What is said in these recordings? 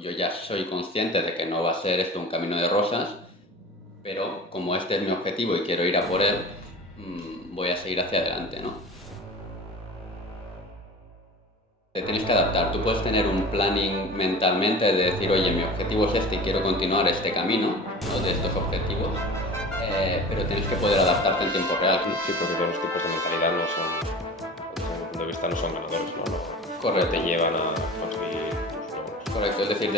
Yo ya soy consciente de que no va a ser esto un camino de rosas, pero como este es mi objetivo y quiero ir a por él, voy a seguir hacia adelante, ¿no? Te tienes que adaptar. Tú puedes tener un planning mentalmente de decir, oye, mi objetivo es este y quiero continuar este camino, ¿no? De estos objetivos, pero tienes que poder adaptarte en tiempo real. Sí, porque todos los tipos de mentalidad no son, desde mi punto de vista, no son ganadores, ¿no? No te Correcto. llevan a conseguir tus logros. Correcto, es decir,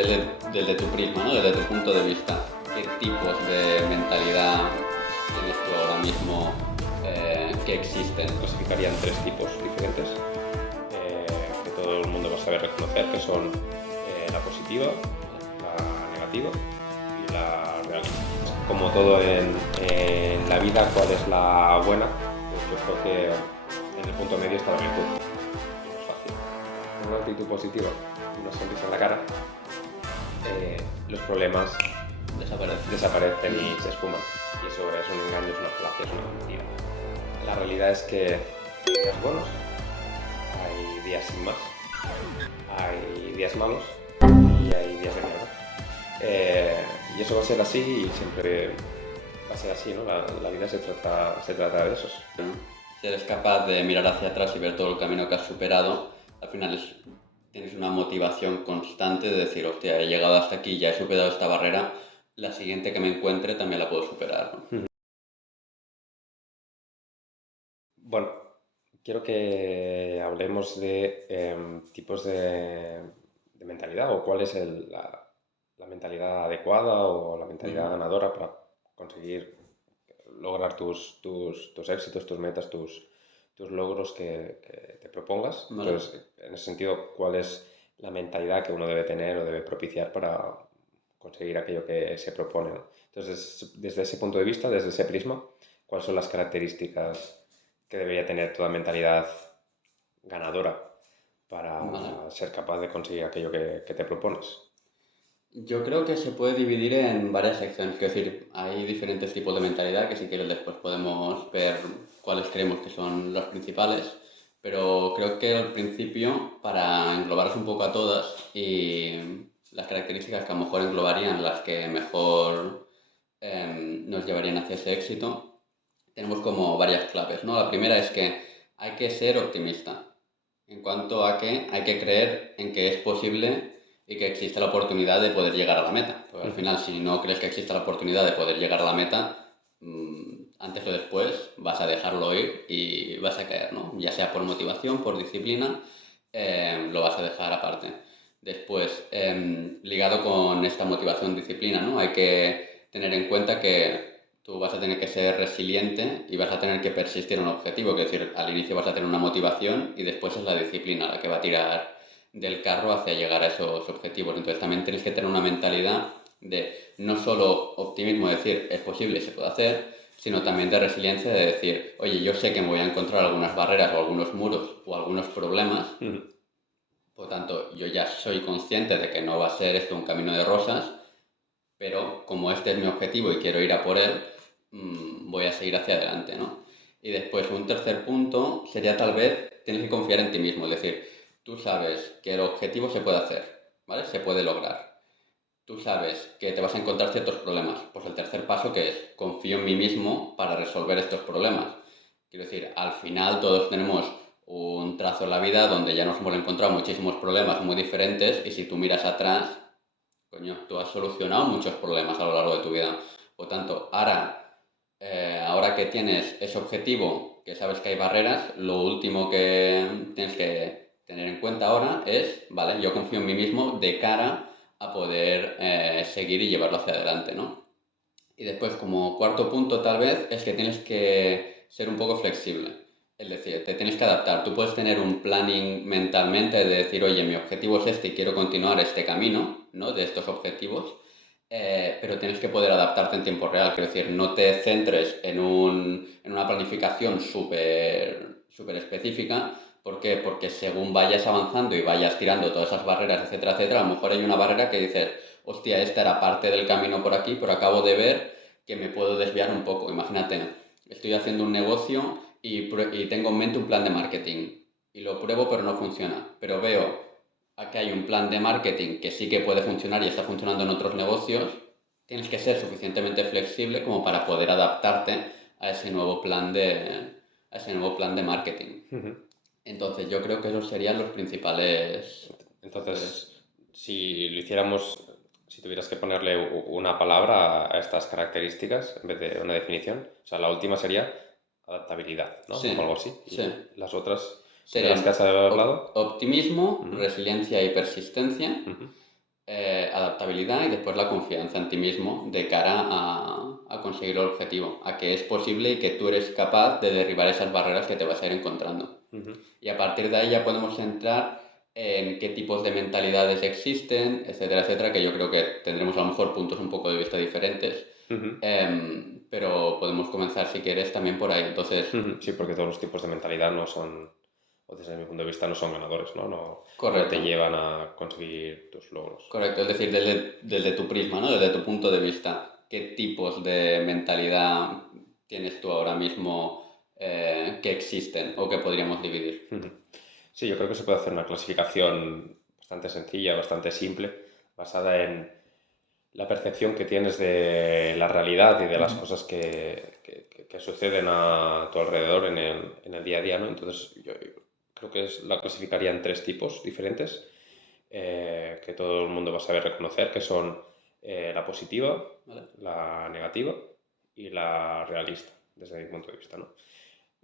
desde tu prisma, ¿no? Desde tu punto de vista, ¿qué tipos de mentalidad tienes tú ahora mismo que existen? Clasificaría en tres tipos diferentes que todo el mundo va a saber reconocer, que son la positiva, la negativa y la realista. Como todo en la vida, ¿cuál es la buena? Pues yo creo que en el punto medio está la virtud. No es fácil. Con una actitud positiva, una sonrisa en la cara, los problemas desaparecen y se esfuman. Y eso es un engaño, es una falacia, es una mentira. La realidad es que hay días buenos, hay días sin más, hay días malos y hay días de mierda. Y eso va a ser así y siempre va a ser así, ¿no? La vida se trata de eso. Si eres capaz de mirar hacia atrás y ver todo el camino que has superado, al final tienes una motivación constante de decir, hostia, he llegado hasta aquí, ya he superado esta barrera, la siguiente que me encuentre también la puedo superar, ¿no? Bueno, quiero que hablemos de tipos de mentalidad o cuál es la mentalidad adecuada o la mentalidad ganadora para conseguir lograr tus éxitos, tus metas, tus logros que te propongas. Vale. Entonces, en ese sentido, ¿cuál es la mentalidad que uno debe tener o debe propiciar para conseguir aquello que se propone, ¿no? Entonces, desde ese punto de vista, desde ese prisma, ¿cuáles son las características que debería tener toda mentalidad ganadora para ser capaz de conseguir aquello que te propones? Yo creo que se puede dividir en varias secciones, es decir, hay diferentes tipos de mentalidad que si quieres después podemos ver cuáles creemos que son los principales, pero creo que al principio, para englobarlas un poco a todas y las características que a lo mejor englobarían las que mejor nos llevarían hacia ese éxito, tenemos como varias claves, ¿no? La primera es que hay que ser optimista en cuanto a que hay que creer en que es posible y que existe la oportunidad de poder llegar a la meta. Porque al final, si no crees que existe la oportunidad de poder llegar a la meta, antes o después vas a dejarlo ir y vas a caer, ¿no? Ya sea por motivación, por disciplina, lo vas a dejar aparte. Después, ligado con esta motivación, disciplina, ¿no? Hay que tener en cuenta que tú vas a tener que ser resiliente y vas a tener que persistir en un objetivo, es decir, al inicio vas a tener una motivación y después es la disciplina la que va a tirar del carro hacia llegar a esos objetivos. Entonces también tienes que tener una mentalidad de no solo optimismo, de decir, es posible, se puede hacer, sino también de resiliencia, de decir, oye, yo sé que me voy a encontrar algunas barreras o algunos muros o algunos problemas, por tanto, yo ya soy consciente de que no va a ser esto un camino de rosas, pero como este es mi objetivo y quiero ir a por él, voy a seguir hacia adelante, ¿no? Y después un tercer punto sería tal vez tienes que confiar en ti mismo, es decir, tú sabes que el objetivo se puede hacer, ¿vale? Se puede lograr. Tú sabes que te vas a encontrar ciertos problemas. Pues el tercer paso que es confío en mí mismo para resolver estos problemas. Quiero decir, al final todos tenemos un trazo en la vida donde ya nos hemos encontrado muchísimos problemas muy diferentes y si tú miras atrás, coño, tú has solucionado muchos problemas a lo largo de tu vida. Por tanto, ahora que tienes ese objetivo, que sabes que hay barreras, lo último que tienes que tener en cuenta ahora es, vale, yo confío en mí mismo de cara a poder seguir y llevarlo hacia adelante, ¿no? Y después, como cuarto punto, tal vez, es que tienes que ser un poco flexible. Es decir, te tienes que adaptar. Tú puedes tener un planning mentalmente de decir, oye, mi objetivo es este y quiero continuar este camino, ¿no? De estos objetivos, pero tienes que poder adaptarte en tiempo real. Quiero decir, no te centres en una planificación súper específica. ¿Por qué? Porque según vayas avanzando y vayas tirando todas esas barreras, etcétera, etcétera, a lo mejor hay una barrera que dices, hostia, esta era parte del camino por aquí, pero acabo de ver que me puedo desviar un poco. Imagínate, estoy haciendo un negocio y tengo en mente un plan de marketing y lo pruebo pero no funciona, pero veo a que hay un plan de marketing que sí que puede funcionar y está funcionando en otros negocios, tienes que ser suficientemente flexible como para poder adaptarte a ese nuevo plan de marketing. Ujú. Entonces, yo creo que esos serían los principales factores. Entonces, si lo hiciéramos, si tuvieras que ponerle una palabra a estas características en vez de una definición, o sea, la última sería adaptabilidad, ¿no? O algo Sí, así. sí. Y las otras de las que Serían has hablado. optimismo, Ujú, resiliencia y persistencia, ujú, adaptabilidad y después la confianza en ti mismo de cara a conseguir el objetivo, a que es posible y que tú eres capaz de derribar esas barreras que te vas a ir encontrando. ujú, Y a partir de ahí ya podemos entrar en qué tipos de mentalidades existen, etcétera, etcétera, que yo creo que tendremos a lo mejor puntos un poco de vista diferentes, ujú, pero podemos comenzar si quieres también por ahí. Entonces, ujú. Sí, porque todos los tipos de mentalidad no son, o desde mi punto de vista, no son ganadores, ¿no? No te correcto, llevan a conseguir tus logros. correcto, es decir, desde tu prisma, ¿no? Desde tu punto de vista, ¿qué tipos de mentalidad tienes tú ahora mismo que existen o que podríamos dividir? Ujú. Sí, yo creo que se puede hacer una clasificación bastante sencilla, bastante simple, basada en la percepción que tienes de la realidad y de las Ujú. cosas que suceden a tu alrededor en el día a día, ¿no? Entonces, yo creo que la clasificaría en tres tipos diferentes, que todo el mundo va a saber reconocer, que son la positiva, ¿Vale? la negativa y la realista, desde mi punto de vista, ¿no?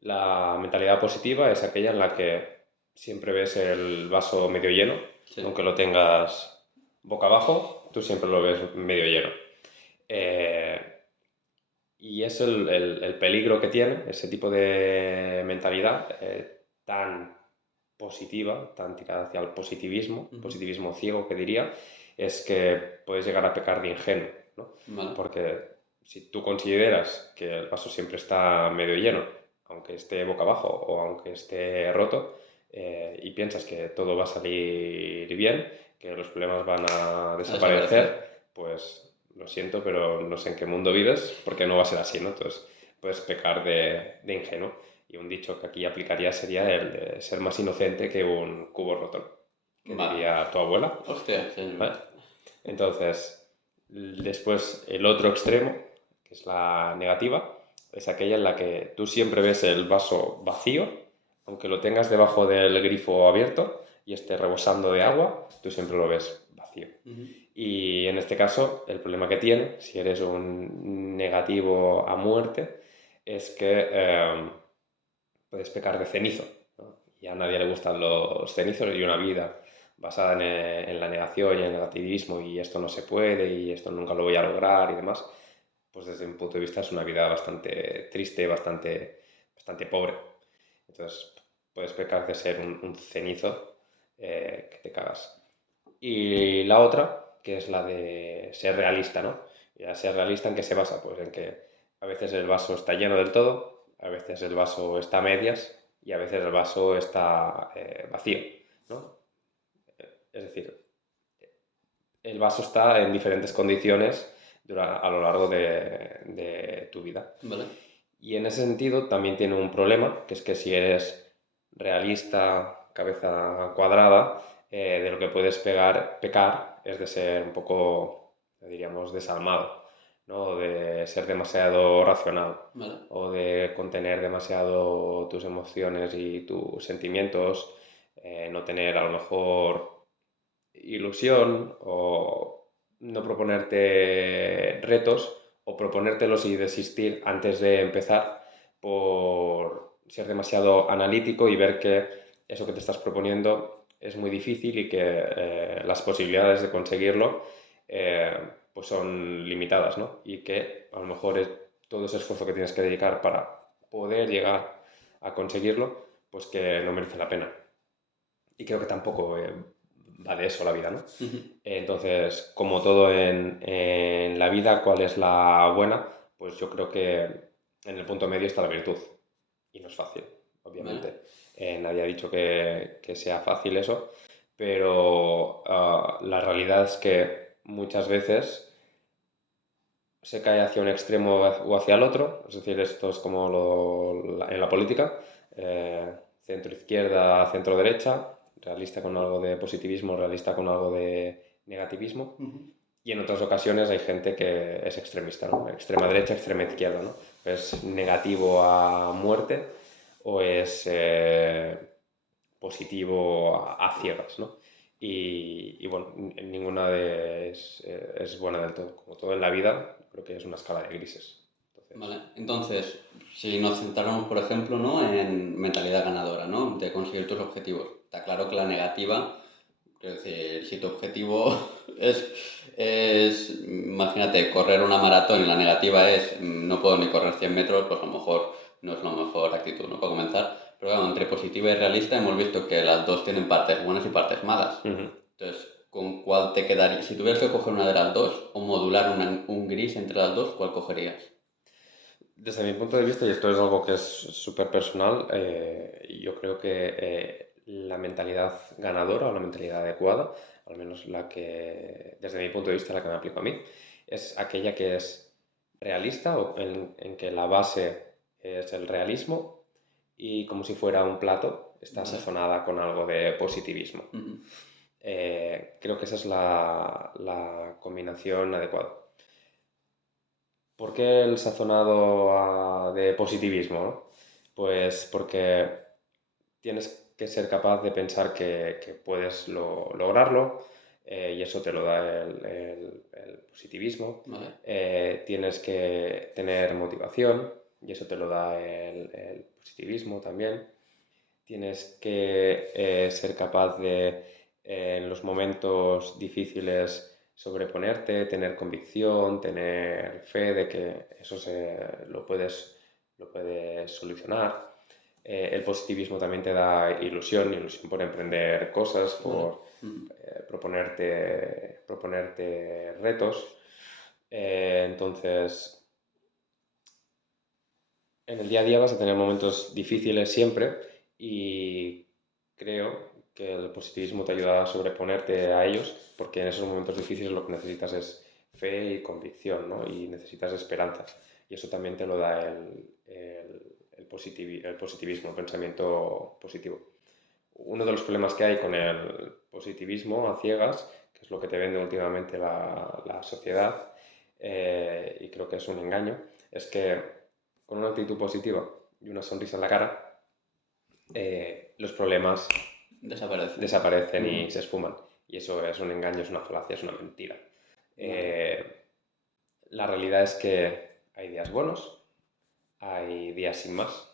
La mentalidad positiva es aquella en la que siempre ves el vaso medio lleno, Sí, aunque lo tengas boca abajo, tú siempre lo ves medio lleno. Eh, y es el peligro que tiene ese tipo de mentalidad tan positiva, tan tirada hacia el positivismo, ujú, positivismo ciego que diría, es que puedes llegar a pecar de ingenuo, ¿no? vale, Porque si tú consideras que el vaso siempre está medio lleno, aunque esté boca abajo o aunque esté roto, y piensas que todo va a salir bien, que los problemas van a a desaparecer. desaparecer, pues lo siento, pero no sé en qué mundo vives, porque no va a ser así, ¿no? Entonces puedes pecar de ingenuo. Y un dicho que aquí aplicaría sería el de ser más inocente que un cubo roto, que Vale, diría tu abuela, hostia, sí, ¿vale? Entonces, después el otro extremo, que es la negativa, es aquella en la que tú siempre ves el vaso vacío, aunque lo tengas debajo del grifo abierto y esté rebosando de agua, tú siempre lo ves vacío. ujú, Y en este caso, el problema que tiene, si eres un negativo a muerte, es que puedes pecar de cenizo, ¿no? Y a nadie le gustan los cenizos y una vida basada en la negación y en el negativismo y esto no se puede y esto nunca lo voy a lograr y demás, pues desde mi punto de vista es una vida bastante triste, bastante pobre. Entonces puedes pecar de ser un cenizo que te cagas. Y la otra, que es la de ser realista, ¿no? Y la ser realista, ¿en qué se basa? Pues en que a veces el vaso está lleno del todo, a veces el vaso está a medias y a veces el vaso está vacío, ¿no? Es decir, el vaso está en diferentes condiciones a lo largo de tu vida. vale, Y en ese sentido también tiene un problema, que es que si eres realista, cabeza cuadrada, de lo que puedes pecar es de ser un poco, diríamos, desalmado, ¿no? De ser demasiado racional vale, o de contener demasiado tus emociones y tus sentimientos, no tener a lo mejor ilusión o no proponerte retos o proponértelos y desistir antes de empezar por ser demasiado analítico y ver que eso que te estás proponiendo es muy difícil y que las posibilidades de conseguirlo eh, pues son limitadas, ¿no? Y que a lo mejor todo ese esfuerzo que tienes que dedicar para poder llegar a conseguirlo, pues que no merece la pena. Y creo que tampoco va de eso la vida, ¿no? ujú, Entonces, como todo en la vida, ¿cuál es la buena? Pues yo creo que en el punto medio está la virtud. Y no es fácil, vale, obviamente. Nadie ha dicho que sea fácil eso, pero la realidad es que muchas veces se cae hacia un extremo o hacia el otro. Es decir, esto es como en la política, centro izquierda, centro derecha, realista con algo de positivismo, realista con algo de negativismo. Ujú. Y en otras ocasiones hay gente que es extremista, ¿no? Extrema derecha, extrema izquierda, ¿no? Es negativo a muerte o es positivo a ciegas, ¿no? Y bueno, ninguna es buena del todo. Como todo en la vida, creo que es una escala de grises. Vale, entonces, si nos centráramos, por ejemplo, ¿no? en mentalidad ganadora, ¿no? De conseguir tus objetivos. Está claro que la negativa, quiero decir, si tu objetivo imagínate, correr una maratón y la negativa es no puedo ni correr 100 metros, pues a lo mejor no es la mejor actitud, ¿no? Para comenzar. Pero claro, entre positiva y realista hemos visto que las dos tienen partes buenas y partes malas. Uh-huh. Entonces, ¿con cuál te quedaría? Si tuvieras que coger una de las dos o modular un gris entre las dos, ¿cuál cogerías? Desde mi punto de vista, y esto es algo que es súper personal, yo creo que la mentalidad ganadora o la mentalidad adecuada, al menos la que, desde mi punto de vista, la que me aplico a mí, es aquella que es realista o en que la base es el realismo y como si fuera un plato, está Vale. sazonada con algo de positivismo. Ujú. Creo que esa es la combinación adecuada. ¿Por qué el sazonado de positivismo, no? Pues porque tienes que ser capaz de pensar que puedes lograrlo y eso te lo da el positivismo. Vale. Tienes que tener motivación y eso te lo da el positivismo también. Tienes que ser capaz de, en los momentos difíciles, sobreponerte, tener convicción, tener fe de que eso lo puedes solucionar. El positivismo también te da ilusión, ilusión por emprender cosas, por Ujú. proponerte retos. Entonces, en el día a día vas a tener momentos difíciles siempre y creo que el positivismo te ayuda a sobreponerte a ellos porque en esos momentos difíciles lo que necesitas es fe y convicción, ¿no? Y necesitas esperanza. Y eso también te lo da el positivismo, el pensamiento positivo. Uno de los problemas que hay con el positivismo a ciegas, que es lo que te vende últimamente la sociedad, y creo que es un engaño, es que con una actitud positiva y una sonrisa en la cara, los problemas Desaparece. desaparecen y se esfuman. Y eso es un engaño, es una falacia, es una mentira. La realidad es que hay días buenos, hay días sin más,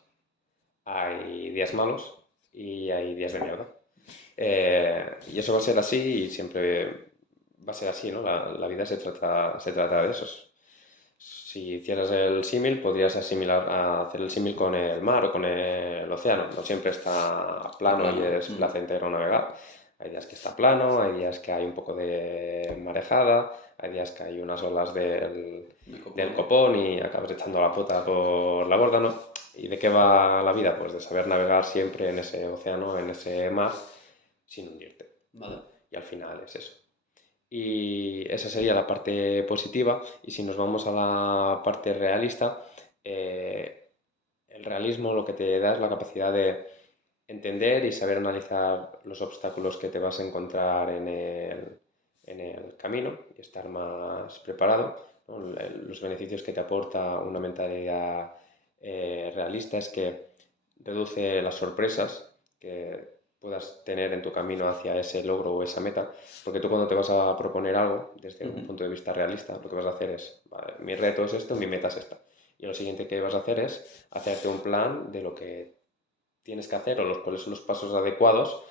hay días malos y hay días de mierda. Y eso va a ser así y siempre va a ser así, ¿no? La vida se trata de eso. Si hicieras el símil, podrías hacer el símil con el mar o con el océano. No siempre está plano y es placentero navegar. Hay días que está plano, hay días que hay un poco de marejada, hay días que hay unas olas del copón y acabas echando la pota por la borda, ¿no? ¿Y de qué va la vida? Pues de saber navegar siempre en ese océano, en ese mar, sin hundirte. Vale. Y al final es eso. Y esa sería la parte positiva. Y si nos vamos a la parte realista, el realismo lo que te da es la capacidad de entender y saber analizar los obstáculos que te vas a encontrar en el camino y estar más preparado, ¿no? Los beneficios que te aporta una mentalidad realista es que reduce las sorpresas que puedas tener en tu camino hacia ese logro o esa meta, porque tú cuando te vas a proponer algo desde un punto de vista realista, lo que vas a hacer es, vale, mi reto es esto, mi meta es esta, y lo siguiente que vas a hacer es hacerte un plan de lo que tienes que hacer o cuáles son los pasos adecuados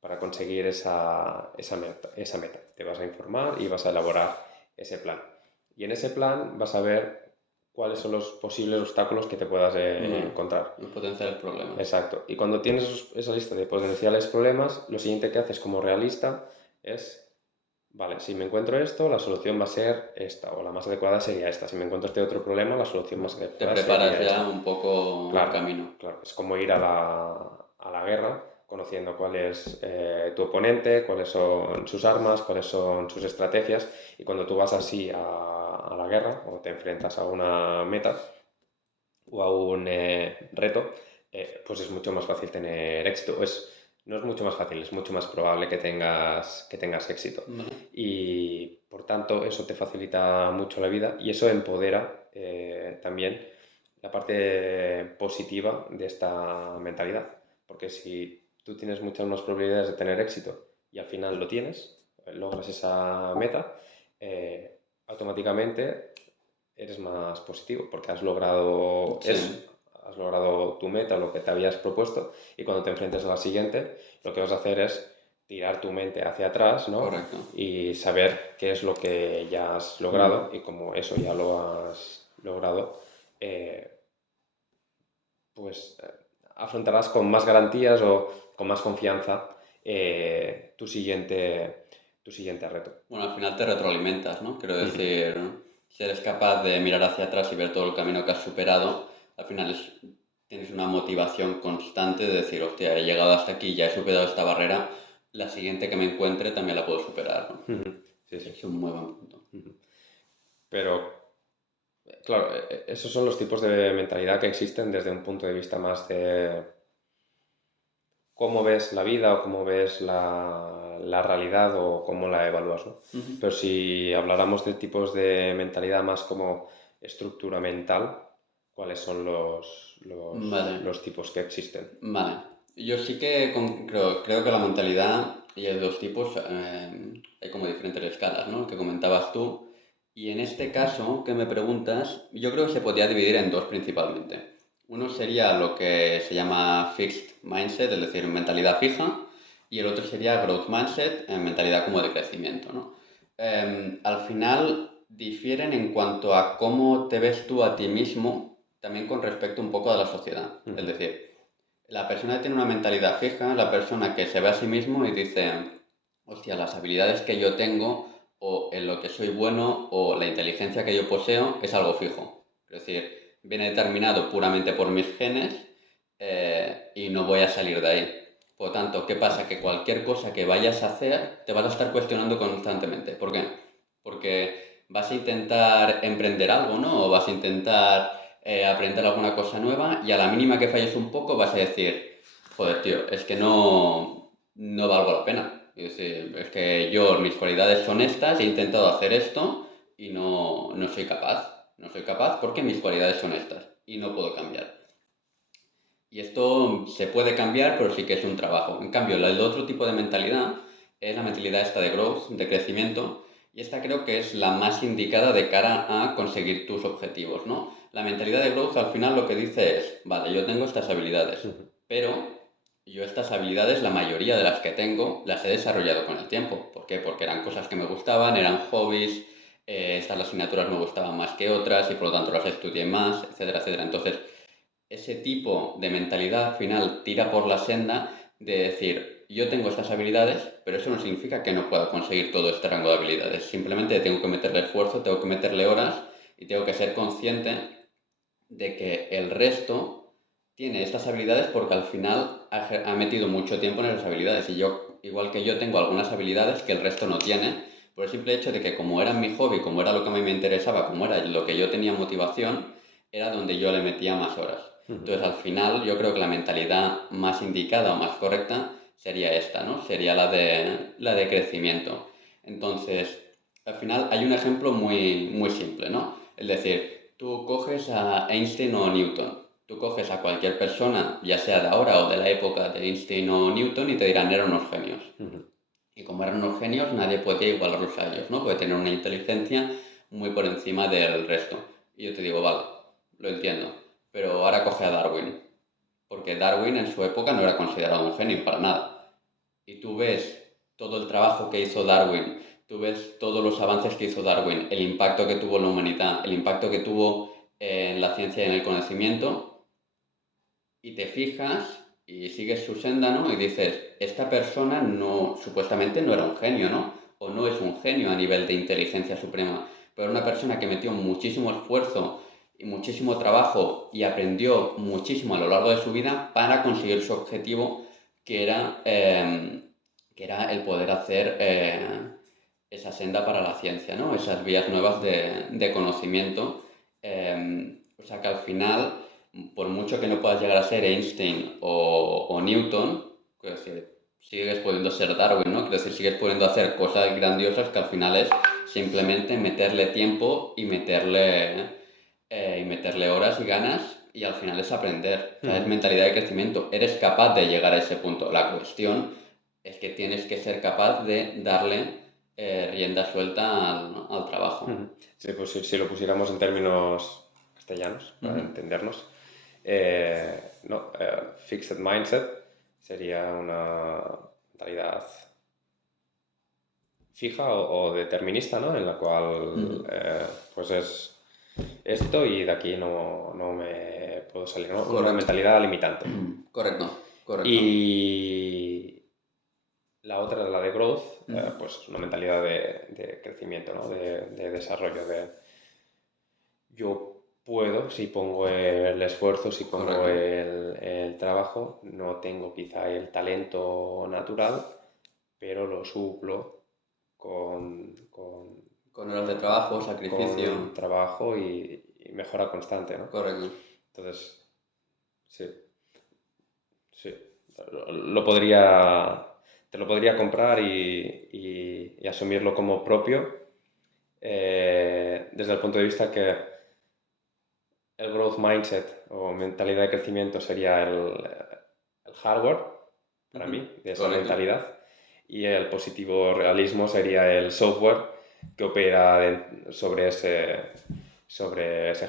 para conseguir esa meta. Te vas a informar y vas a elaborar ese plan. Y en ese plan vas a ver cuáles son los posibles obstáculos que te puedas encontrar. Los potenciales problemas. Exacto. Y cuando tienes esa lista de potenciales problemas, lo siguiente que haces como realista es, vale, si me encuentro esto, la solución va a ser esta, o la más adecuada sería esta. Si me encuentro este otro problema, la solución más adecuada Te preparas sería ya esta. un poco el camino. Claro, es como ir a la guerra conociendo cuál es tu oponente, cuáles son sus armas, cuáles son sus estrategias, y cuando tú vas así a la guerra o te enfrentas a una meta o a un reto, pues es mucho más fácil tener éxito. no es mucho más fácil, es mucho más probable que tengas éxito. Vale. Y por tanto, eso te facilita mucho la vida y eso empodera también la parte positiva de esta mentalidad. Porque si tú tienes muchas más probabilidades de tener éxito y al final lo tienes, logras esa meta, automáticamente eres más positivo porque has logrado Sí, eso, has logrado tu meta, lo que te habías propuesto, y cuando te enfrentes a la siguiente, lo que vas a hacer es tirar tu mente hacia atrás, ¿no? correcto. Y saber qué es lo que ya has logrado, y como eso ya lo has logrado, eh, pues afrontarás con más garantías o con más confianza tu siguiente reto. Bueno, al final te retroalimentas, ¿no? Quiero Ujú. decir, si eres capaz de mirar hacia atrás y ver todo el camino que has superado, al final tienes una motivación constante de decir, hostia, he llegado hasta aquí, ya he superado esta barrera, la siguiente que me encuentre también la puedo superar, ¿no? Ujú. Sí, sí. Es un muy buen punto. Ujú. Pero, claro, esos son los tipos de mentalidad que existen desde un punto de vista más de cómo ves la vida o cómo ves la realidad o cómo la evalúas, ¿no? Ujú. Pero si habláramos de tipos de mentalidad más como estructura mental, ¿cuáles son Vale, los tipos que existen? vale. Yo sí que creo que la mentalidad y hay dos tipos, hay como diferentes escalas, ¿no? Que comentabas tú. Y en este caso que me preguntas, yo creo que se podría dividir en dos principalmente. Uno sería lo que se llama fixed mindset, es decir, mentalidad fija, y el otro sería growth mindset, mentalidad como de crecimiento, ¿no? Al final difieren en cuanto a cómo te ves tú a ti mismo, también con respecto un poco a la sociedad. Es Ujú. decir, la persona que tiene una mentalidad fija es la persona que se ve a sí mismo y dice, hostia, las habilidades que yo tengo o en lo que soy bueno o la inteligencia que yo poseo es algo fijo. Es decir, viene determinado puramente por mis genes y no voy a salir de ahí. Por lo tanto, ¿qué pasa? Que cualquier cosa que vayas a hacer te vas a estar cuestionando constantemente. ¿Por qué? Porque vas a intentar emprender algo, ¿no? O vas a intentar aprender alguna cosa nueva y a la mínima que falles un poco vas a decir, joder, tío, es que no valgo la pena. Es que yo, mis cualidades son estas, he intentado hacer esto y no soy capaz. No soy capaz porque mis cualidades son estas y no puedo cambiar. Y esto se puede cambiar, pero sí que es un trabajo. En cambio, el otro tipo de mentalidad es la mentalidad esta de growth, de crecimiento, y esta creo que es la más indicada de cara a conseguir tus objetivos, ¿no? La mentalidad de growth al final lo que dice es, vale, yo tengo estas habilidades, Ujú. pero yo estas habilidades, la mayoría de las que tengo, las he desarrollado con el tiempo. ¿Por qué? Porque eran cosas que me gustaban, eran hobbies, estas asignaturas me gustaban más que otras y por lo tanto las estudié más, etcétera, etcétera. Entonces, ese tipo de mentalidad al final tira por la senda de decir, yo tengo estas habilidades, pero eso no significa que no pueda conseguir todo este rango de habilidades. Simplemente tengo que meterle esfuerzo, tengo que meterle horas y tengo que ser consciente de que el resto tiene estas habilidades porque al final ha metido mucho tiempo en esas habilidades. Y yo, igual que yo, tengo algunas habilidades que el resto no tiene, por el simple hecho de que como era mi hobby, como era lo que a mí me interesaba, como era lo que yo tenía motivación, era donde yo le metía más horas. Ujú. Entonces, al final, yo creo que la mentalidad más indicada o más correcta sería esta, ¿no? Sería la de crecimiento. Entonces, al final hay un ejemplo muy simple, ¿no? Es decir, tú coges a Einstein o Newton, tú coges a cualquier persona, ya sea de ahora o de la época de Einstein o Newton, y te dirán eran unos genios. Ujú. Y como eran unos genios, nadie podía igualarlos a ellos, ¿no? Puede tener una inteligencia muy por encima del resto. Y yo te digo, vale, lo entiendo. Pero ahora coge a Darwin. Porque Darwin en su época no era considerado un genio para nada. Y tú ves todo el trabajo que hizo Darwin, tú ves todos los avances que hizo Darwin, el impacto que tuvo en la humanidad, el impacto que tuvo en la ciencia y en el conocimiento, y te fijas y sigues su senda, ¿no? Y dices, esta persona no, supuestamente no era un genio, ¿no? O no es un genio a nivel de inteligencia suprema, pero era una persona que metió muchísimo esfuerzo y muchísimo trabajo y aprendió muchísimo a lo largo de su vida para conseguir su objetivo, que era el poder hacer esa senda para la ciencia, ¿no? Esas vías nuevas de conocimiento. O sea que al final por mucho que no puedas llegar a ser Einstein o Newton, quiero decir, sigues pudiendo ser Darwin, ¿no? Quiero decir, sigues pudiendo hacer cosas grandiosas que al final es simplemente meterle tiempo y meterle horas y ganas y al final es aprender. O sea, es mentalidad de crecimiento. Eres capaz de llegar a ese punto. La cuestión es que tienes que ser capaz de darle rienda suelta al trabajo. Sí, pues si lo pusiéramos en términos castellanos, para entendernos, fixed mindset sería una mentalidad fija o determinista, ¿no? En la cual pues es esto y de aquí no me puedo salir, ¿no? Una mentalidad limitante. Correcto. Y la otra, la de growth, pues es una mentalidad de crecimiento, ¿no? De desarrollo, yo puedo, si pongo el esfuerzo, si pongo el trabajo, no tengo quizá el talento natural, pero lo suplo con horas de trabajo, sacrificio. Con trabajo y mejora constante, ¿no? Correcto. Entonces, sí. Te lo podría comprar y asumirlo como propio desde el punto de vista que el growth mindset o mentalidad de crecimiento sería el hardware para mí, de esa mentalidad, y el positivo realismo sería el software que opera sobre ese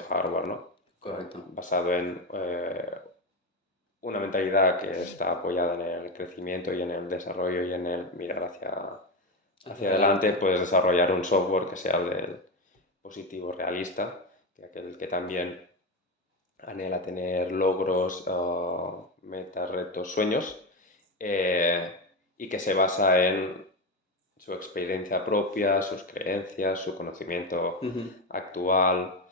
hardware, ¿no? Correcto. Basado en una mentalidad que está apoyada en el crecimiento y en el desarrollo y en el mirar hacia adelante, puedes desarrollar un software que sea del positivo realista, que aquel que también anhela tener logros, metas, retos, sueños, y que se basa en su experiencia propia, sus creencias, su conocimiento actual,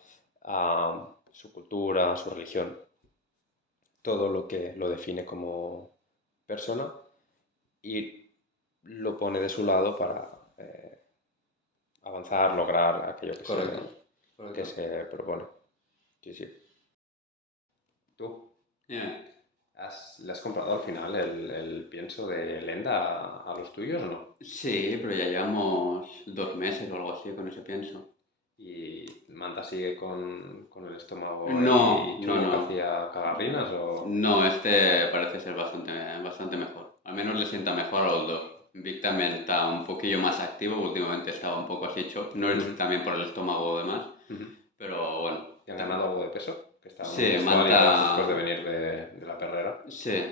su cultura, su religión, todo lo que lo define como persona y lo pone de su lado para avanzar, lograr aquello que se propone. Sí. ¿Tú? ¿Le has comprado al final el pienso de Lenda a los tuyos o no? Sí, pero ya llevamos 2 meses o algo así con ese pienso. ¿Y Manta sigue con el estómago No. que hacía cagarrinas o...? No, este parece ser bastante mejor. Al menos le sienta mejor a los dos. Victamen está un poquillo más activo, últimamente estaba un poco así hecho. No es también por el estómago o demás, pero bueno. ¿Y han ganado algo de peso? Que estaban Sí, Manta... después de venir de la perrera. Sí.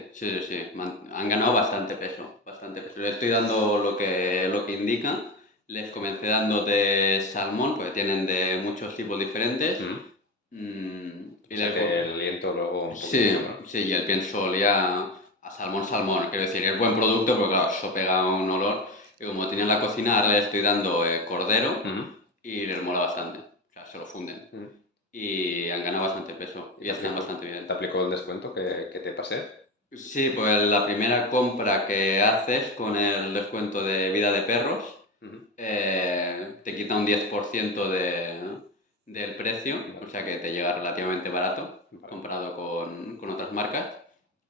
Han ganado bastante peso. Les estoy dando lo que indica. Les comencé dando de salmón, porque tienen de muchos tipos diferentes. Y el aliento luego... Sí, y el pienso olía a salmón. Quiero decir, es buen producto, pero claro, eso pega un olor. Y como tiene en la cocina, ahora le estoy dando cordero y les mola bastante. O sea, se lo funden. Y han ganado bastante peso y están bastante bien. ¿Te aplicó el descuento que te pasé? Sí, pues la primera compra que haces con el descuento de vida de perros te quita un 10% del precio, o sea que te llega relativamente barato comparado con otras marcas.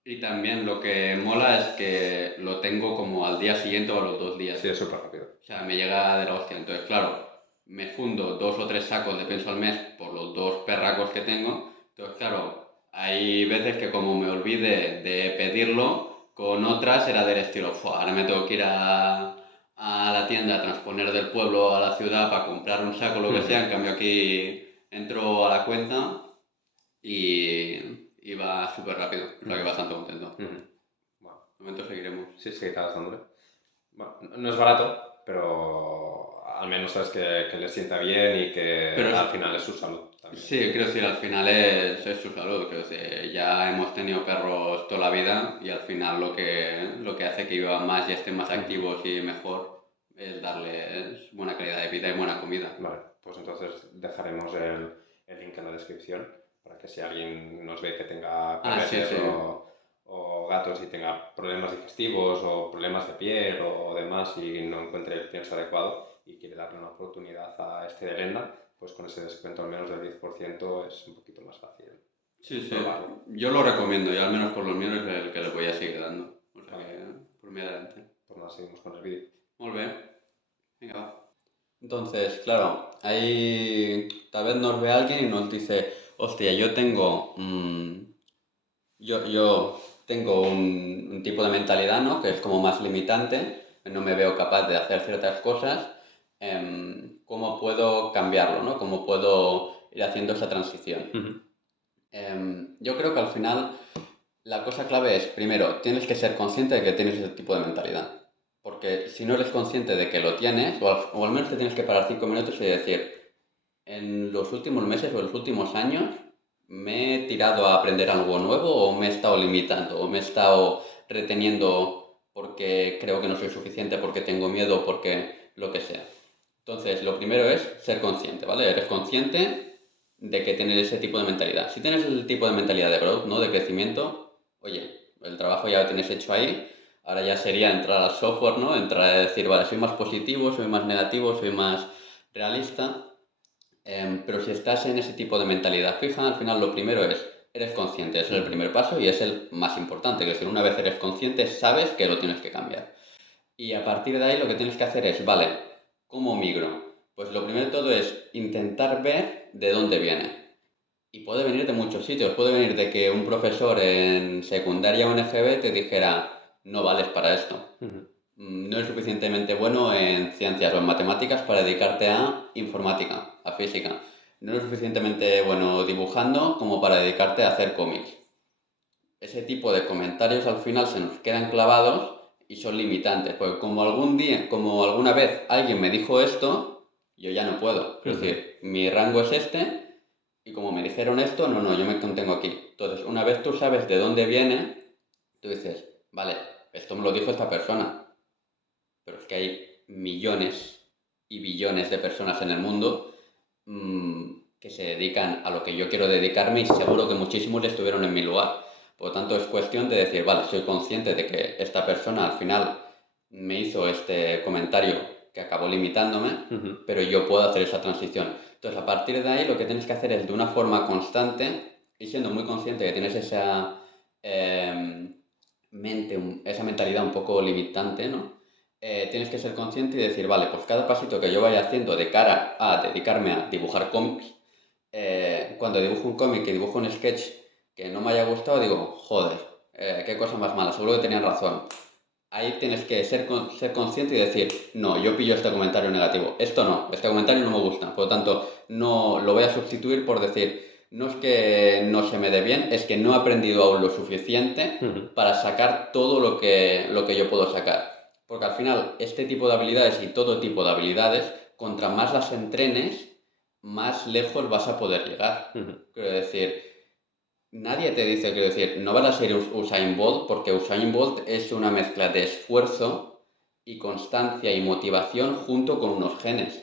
Y también lo que mola es que lo tengo como al día siguiente o a los 2 días. Sí, es súper rápido. O sea, me llega de la hostia. Entonces, claro, me fundo 2 o 3 sacos de pienso al mes por los 2 perracos que tengo. Entonces, claro, hay veces que como me olvide de pedirlo, con otras era del estilo, ahora me tengo que ir a la tienda a transponer del pueblo a la ciudad para comprar un saco, lo que sea. En cambio aquí entro a la cuenta y va súper rápido. O sea que bastante contento. Bueno. De momento seguiremos. Sí, acabas dándole. Bueno, no es barato, pero al menos sabes que le sienta bien y que al final es su salud también. Sí, quiero decir, al final es su salud. Quiero decir, ya hemos tenido perros toda la vida y al final lo que hace que vivan más y estén más activos y mejor es darles buena calidad de vida y buena comida. Vale, pues entonces dejaremos el link en la descripción para que si alguien nos ve que tenga perros o gatos y tenga problemas digestivos o problemas de piel o demás y no encuentre el pienso adecuado y quiere darle una oportunidad a este de Lenda, pues con ese descuento al menos del 10% es un poquito más fácil. Sí. Yo lo recomiendo y al menos por los míos es el que les voy a seguir dando. O sea que, Por mí adelante. Pues nada, seguimos con el vídeo. Molt bé. Venga, va. Entonces, claro, ahí tal vez nos ve alguien y nos dice, hostia, yo tengo un tipo de mentalidad, ¿no? Que es como más limitante, no me veo capaz de hacer ciertas cosas. ¿Cómo puedo cambiarlo, ¿no? ¿Cómo puedo ir haciendo esa transición? Yo creo que al final la cosa clave es, primero, tienes que ser consciente de que tienes ese tipo de mentalidad. Porque si no eres consciente de que lo tienes, o al menos te tienes que parar 5 minutos y decir, en los últimos meses o en los últimos años, ¿me he tirado a aprender algo nuevo o me he estado limitando o me he estado reteniendo porque creo que no soy suficiente, porque tengo miedo, porque lo que sea? Entonces, lo primero es ser consciente, ¿vale? Eres consciente de que tienes ese tipo de mentalidad. Si tienes el tipo de mentalidad de growth, ¿no? De crecimiento, oye, el trabajo ya lo tienes hecho ahí, ahora ya sería entrar al software, ¿no? Entrar a decir, vale, soy más positivo, soy más negativo, soy más realista. Pero si estás en ese tipo de mentalidad fija, al final lo primero es, eres consciente, ese es el primer paso y es el más importante, que es decir, una vez eres consciente, sabes que lo tienes que cambiar. Y a partir de ahí lo que tienes que hacer es, vale, ¿cómo migro? Pues lo primero de todo es intentar ver de dónde viene. Y puede venir de muchos sitios, puede venir de que un profesor en secundaria o en FB te dijera, no vales para esto. No eres suficientemente bueno en ciencias o en matemáticas para dedicarte a informática, a física. No eres suficientemente bueno dibujando como para dedicarte a hacer cómics. Ese tipo de comentarios al final se nos quedan clavados y son limitantes, porque como alguna vez alguien me dijo esto, yo ya no puedo. Es decir, mi rango es este y como me dijeron esto, no, yo me contengo aquí. Entonces, una vez tú sabes de dónde viene, tú dices, vale, esto me lo dijo esta persona, pero es que hay millones y billones de personas en el mundo que se dedican a lo que yo quiero dedicarme y seguro que muchísimos estuvieron en mi lugar. Por lo tanto, es cuestión de decir, vale, soy consciente de que esta persona al final me hizo este comentario que acabó limitándome, pero yo puedo hacer esa transición. Entonces, a partir de ahí, lo que tienes que hacer es de una forma constante y siendo muy consciente que tienes esa esa mentalidad un poco limitante, ¿no? Tienes que ser consciente y decir, vale, pues cada pasito que yo vaya haciendo de cara a dedicarme a dibujar cómics, cuando dibujo un cómic y dibujo un sketch que no me haya gustado, digo, joder, qué cosa más mala, seguro que tenían razón. Ahí tienes que ser consciente y decir, no, yo pillo este comentario negativo, esto no, este comentario no me gusta, por lo tanto, no lo voy a sustituir por decir, no es que no se me dé bien, es que no he aprendido aún lo suficiente para sacar todo lo que yo puedo sacar. Porque al final, este tipo de habilidades y todo tipo de habilidades, contra más las entrenes, más lejos vas a poder llegar. Quiero decir, nadie te dice, quiero decir, no vas a ser Usain Bolt, porque Usain Bolt es una mezcla de esfuerzo y constancia y motivación junto con unos genes.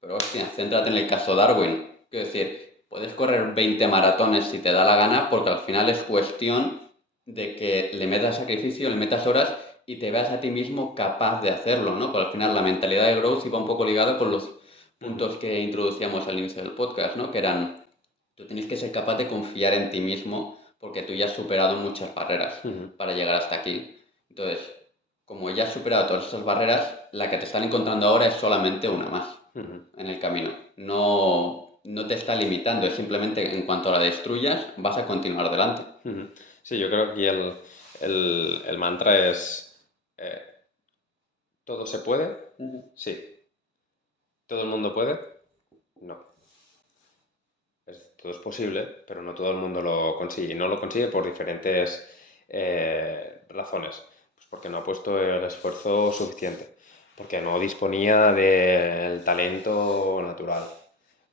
Pero hostia, céntrate en el caso Darwin. Quiero decir, puedes correr 20 maratones si te da la gana, porque al final es cuestión de que le metas sacrificio, le metas horas y te veas a ti mismo capaz de hacerlo, ¿no? Pero al final la mentalidad de growth iba un poco ligada con los puntos que introducíamos al inicio del podcast, ¿no? Que eran, tú tienes que ser capaz de confiar en ti mismo porque tú ya has superado muchas barreras para llegar hasta aquí. Entonces, como ya has superado todas esas barreras, la que te están encontrando ahora es solamente una más en el camino. No te está limitando, es simplemente en cuanto la destruyas, vas a continuar adelante. Sí, yo creo que aquí el mantra es ¿todo se puede? Sí. ¿Todo el mundo puede? No. Todo es posible, pero no todo el mundo lo consigue. Y no lo consigue por diferentes razones. Pues porque no ha puesto el esfuerzo suficiente, porque no disponía del talento natural,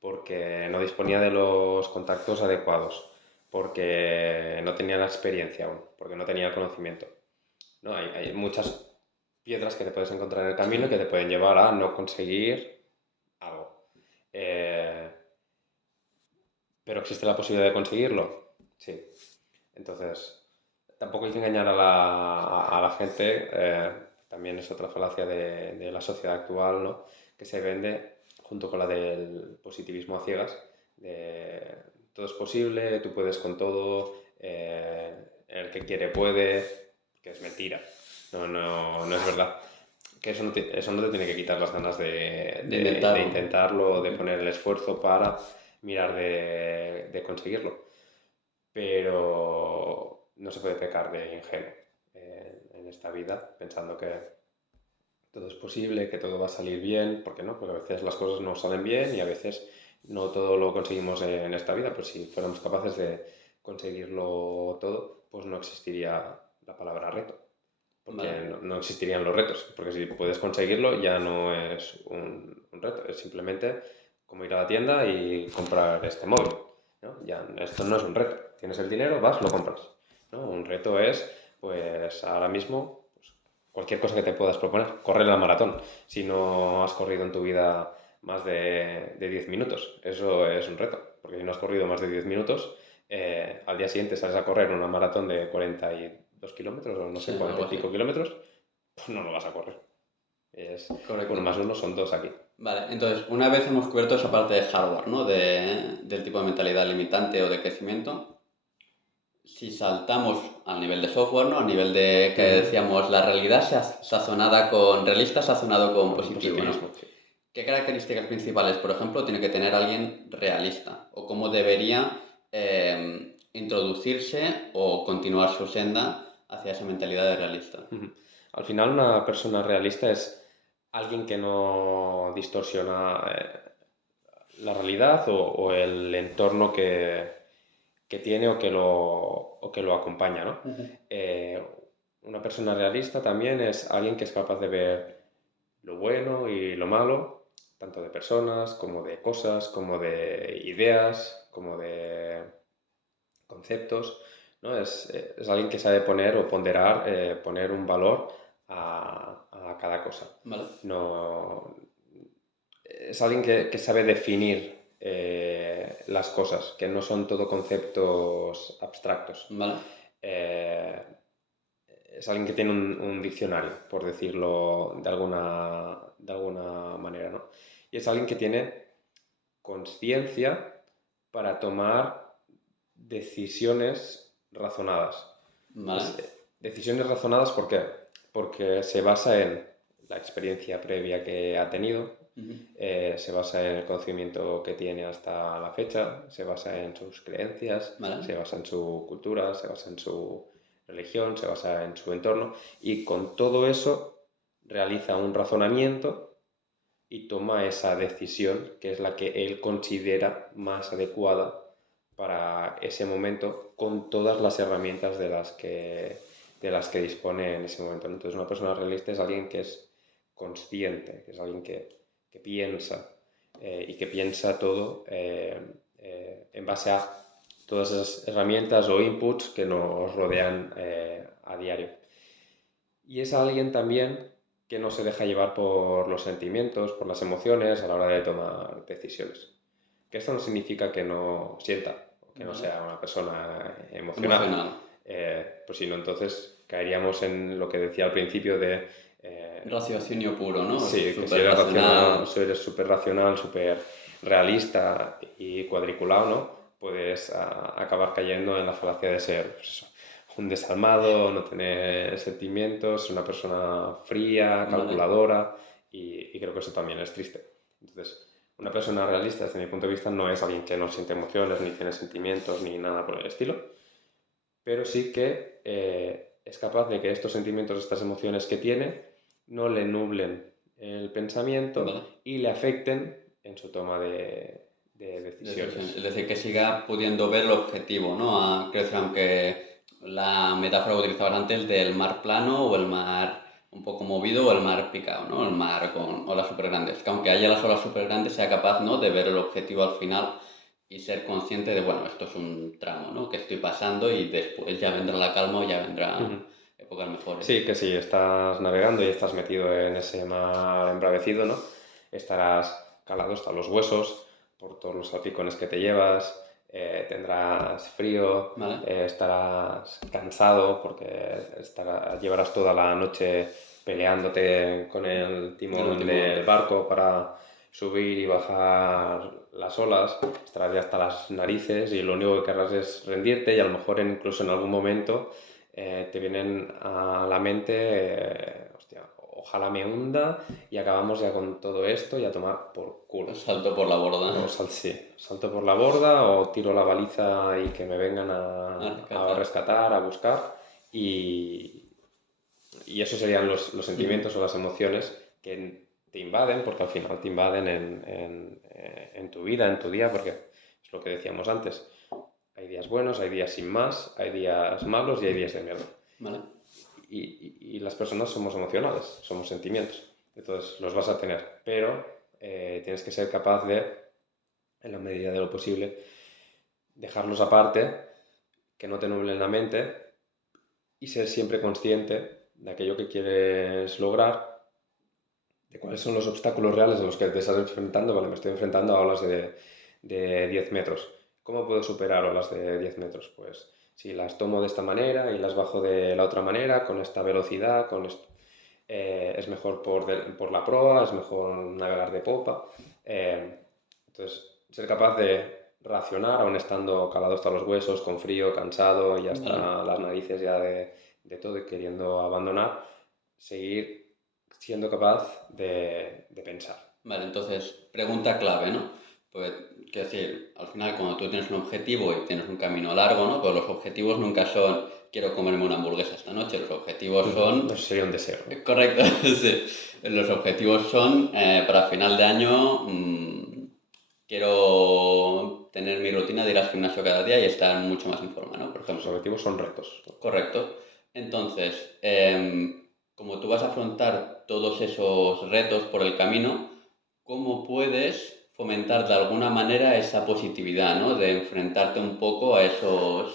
porque no disponía de los contactos adecuados, porque no tenía la experiencia aún, porque no tenía el conocimiento. No, hay muchas piedras que te puedes encontrar en el camino que te pueden llevar a no conseguir algo. ¿Pero existe la posibilidad de conseguirlo? Sí. Entonces, tampoco hay que engañar a la gente. También es otra falacia de la sociedad actual, ¿no? Que se vende junto con la del positivismo a ciegas. Todo es posible, tú puedes con todo, el que quiere puede, que es mentira. No es verdad. Que eso no te tiene que quitar las ganas Intentarlo. de intentarlo, de poner el esfuerzo para mirar de conseguirlo. Pero no se puede pecar de ingenuo en esta vida, pensando que todo es posible, que todo va a salir bien, porque no, porque a veces las cosas no salen bien y a veces no todo lo conseguimos en esta vida, pues si fuéramos capaces de conseguirlo todo, pues no existiría la palabra reto, porque Vale. no existirían los retos, porque si puedes conseguirlo ya no es un reto, es simplemente como ir a la tienda y comprar este móvil, ¿no? Ya, esto no es un reto, tienes el dinero, vas, lo compras, ¿no? Un reto es, pues ahora mismo, pues, cualquier cosa que te puedas proponer, correr la maratón, si no has corrido en tu vida más de 10 minutos, eso es un reto, porque si no has corrido más de 10 minutos, al día siguiente sales a correr una maratón de 42 kilómetros o no Sí, sé, 40 algo y así. pico kilómetros, pues no lo vas a correr. Es Correcto. 1 más 1 son 2 aquí. Vale, entonces, una vez hemos cubierto esa parte de hardware, ¿no? Del tipo de mentalidad limitante o de crecimiento, si saltamos al nivel de software, ¿no? Al nivel de que decíamos la realidad sazonada con realista, sazonado con Con positivo, ¿no? positivismo, sí. ¿Qué características principales, por ejemplo, tiene que tener alguien realista? ¿O cómo debería introducirse o continuar su senda hacia esa mentalidad de realista? Al final, una persona realista es alguien que no distorsiona la realidad o el entorno que tiene o que lo acompaña, ¿no? Eh, una persona realista también es alguien que es capaz de ver lo bueno y lo malo, tanto de personas como de cosas, como de ideas, como de conceptos, ¿no? Es alguien que sabe poner o ponderar, poner un valor a cada cosa. ¿Vale? No, es alguien que sabe definir las cosas, que no son todo conceptos abstractos. ¿Vale? Eh, es alguien que tiene un diccionario, por decirlo de alguna manera, ¿no? Y es alguien que tiene conciencia para tomar decisiones razonadas. ¿Vale? Decisiones razonadas, ¿por qué? Porque se basa en la experiencia previa que ha tenido, se basa en el conocimiento que tiene hasta la fecha, se basa en sus creencias, ¿Vale? se basa en su cultura, se basa en su religión, se basa en su entorno y con todo eso realiza un razonamiento y toma esa decisión que es la que él considera más adecuada para ese momento con todas las herramientas de las que dispone en ese momento. Entonces una persona realista es alguien que es consciente, que es alguien que piensa y que piensa todo en base a todas esas herramientas o inputs que nos rodean a diario. Y es alguien también que no se deja llevar por los sentimientos, por las emociones a la hora de tomar decisiones. Que esto no significa que no sienta, o que no ¿Vale? sea una persona emocional, Emocional. pues si no, entonces caeríamos en lo que decía al principio de... Raciocinio puro, ¿no? sí, que si Súper eres racional, racional. si eres súper racional, súper realista y cuadriculado, ¿no? Puedes acabar cayendo en la falacia de ser pues eso, un desalmado, no tener sentimientos, una persona fría, ¿Vale? calculadora y creo que eso también es triste. Entonces, una persona realista, desde mi punto de vista, no es alguien que no siente emociones, ni tiene sentimientos, ni nada por el estilo, pero sí que es capaz de que estos sentimientos, estas emociones que tiene, no le nublen el pensamiento ¿Vale? y le afecten en su toma de decisiones. Es decir, que siga pudiendo ver el objetivo, ¿no? Creo que aunque la metáfora que utilizabas antes del mar plano o el mar un poco movido o el mar picado, ¿no? El mar con olas súper grandes. Que aunque haya las olas súper grandes sea capaz, ¿no? De ver el objetivo al final y ser consciente de, bueno, esto es un tramo, ¿no? Que estoy pasando y después ya vendrá la calma o ya vendrá épocas mejores. Sí, que si estás navegando y estás metido en ese mar embravecido, ¿no? Estarás calado hasta los huesos por todos los salpicones que te llevas, tendrás frío, ¿Vale? estarás cansado porque llevarás toda la noche peleándote con el El timón último del golpe. barco para subir y bajar las olas, estarás ya hasta las narices y lo único que querrás es rendirte y a lo mejor incluso en algún momento te vienen a la mente, hostia, ojalá me hunda y acabamos ya con todo esto y a tomar por culo. Salto por la borda. O sí, salto por la borda o tiro la baliza y que me vengan a rescatar, a buscar y esos serían los sentimientos o las emociones que te invaden, porque al final te invaden en tu vida, en tu día, porque es lo que decíamos antes. Hay días buenos, hay días sin más, hay días malos y hay días de miedo. Vale. Y las personas somos emocionales, somos sentimientos. Entonces los vas a tener, pero tienes que ser capaz de, en la medida de lo posible, dejarlos aparte, que no te nublen la mente y ser siempre consciente de aquello que quieres lograr, de cuáles son los obstáculos reales a los que te estás enfrentando. Vale, me estoy enfrentando a olas de 10 metros. ¿Cómo puedo superar olas de 10 metros? Pues si las tomo de esta manera y las bajo de la otra manera, con esta velocidad, con esto. Es mejor por la proa, es mejor navegar de popa. Entonces, ser capaz de racionar, aún estando calado hasta los huesos, con frío, cansado y hasta las narices ya de todo y queriendo abandonar, seguir siendo capaz de pensar. Vale, entonces, pregunta clave, ¿no? Pues, quiero decir, al final cuando tú tienes un objetivo y tienes un camino largo, ¿no? Pues los objetivos nunca son quiero comerme una hamburguesa esta noche, los objetivos son... Eso sería un deseo. Correcto, sí. Los objetivos son para final de año quiero tener mi rutina de ir al gimnasio cada día y estar mucho más en forma, ¿no? Por ejemplo. Los objetivos son retos. Correcto. Entonces, como tú vas a afrontar todos esos retos por el camino, ¿cómo puedes fomentar de alguna manera esa positividad, ¿no? De enfrentarte un poco a esos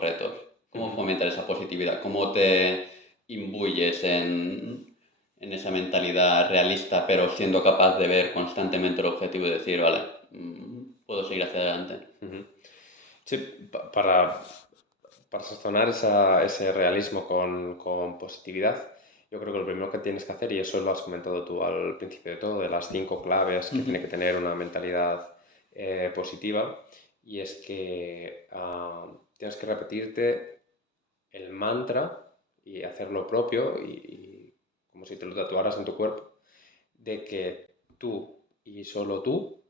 retos. ¿Cómo fomentar esa positividad? ¿Cómo te imbuyes en esa mentalidad realista, pero siendo capaz de ver constantemente el objetivo y decir, vale, puedo seguir hacia adelante? Sí, para sazonar ese realismo con positividad, yo creo que lo primero que tienes que hacer, y eso lo has comentado tú al principio de todo, de las 5 claves que tiene que tener una mentalidad positiva, y es que tienes que repetirte el mantra y hacerlo propio, y como si te lo tatuaras en tu cuerpo, de que tú y solo tú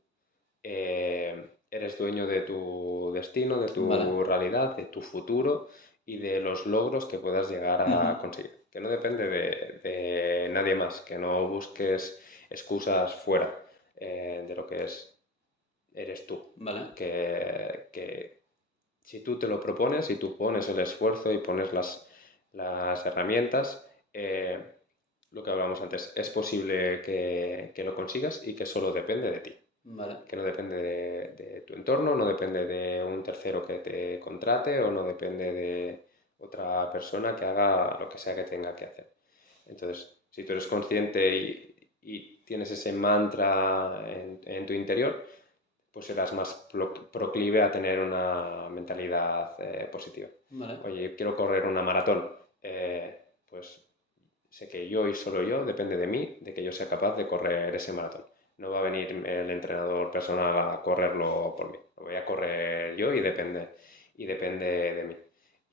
eres dueño de tu destino, de tu realidad, de tu futuro y de los logros que puedas llegar a conseguir. Que no depende de nadie más, que no busques excusas fuera de lo que eres tú. Vale. Que si tú te lo propones, si tú pones el esfuerzo y pones las herramientas, lo que hablábamos antes, es posible que lo consigas y que solo depende de ti. Vale. Que no depende de tu entorno, no depende de un tercero que te contrate o no depende de otra persona que haga lo que sea que tenga que hacer. Entonces, si tú eres consciente y tienes ese mantra en tu interior, pues serás más proclive a tener una mentalidad positiva. Vale. Oye, quiero correr una maratón. Pues sé que yo y solo yo depende de mí, de que yo sea capaz de correr ese maratón. No va a venir el entrenador personal a correrlo por mí. Lo voy a correr yo y depende de mí.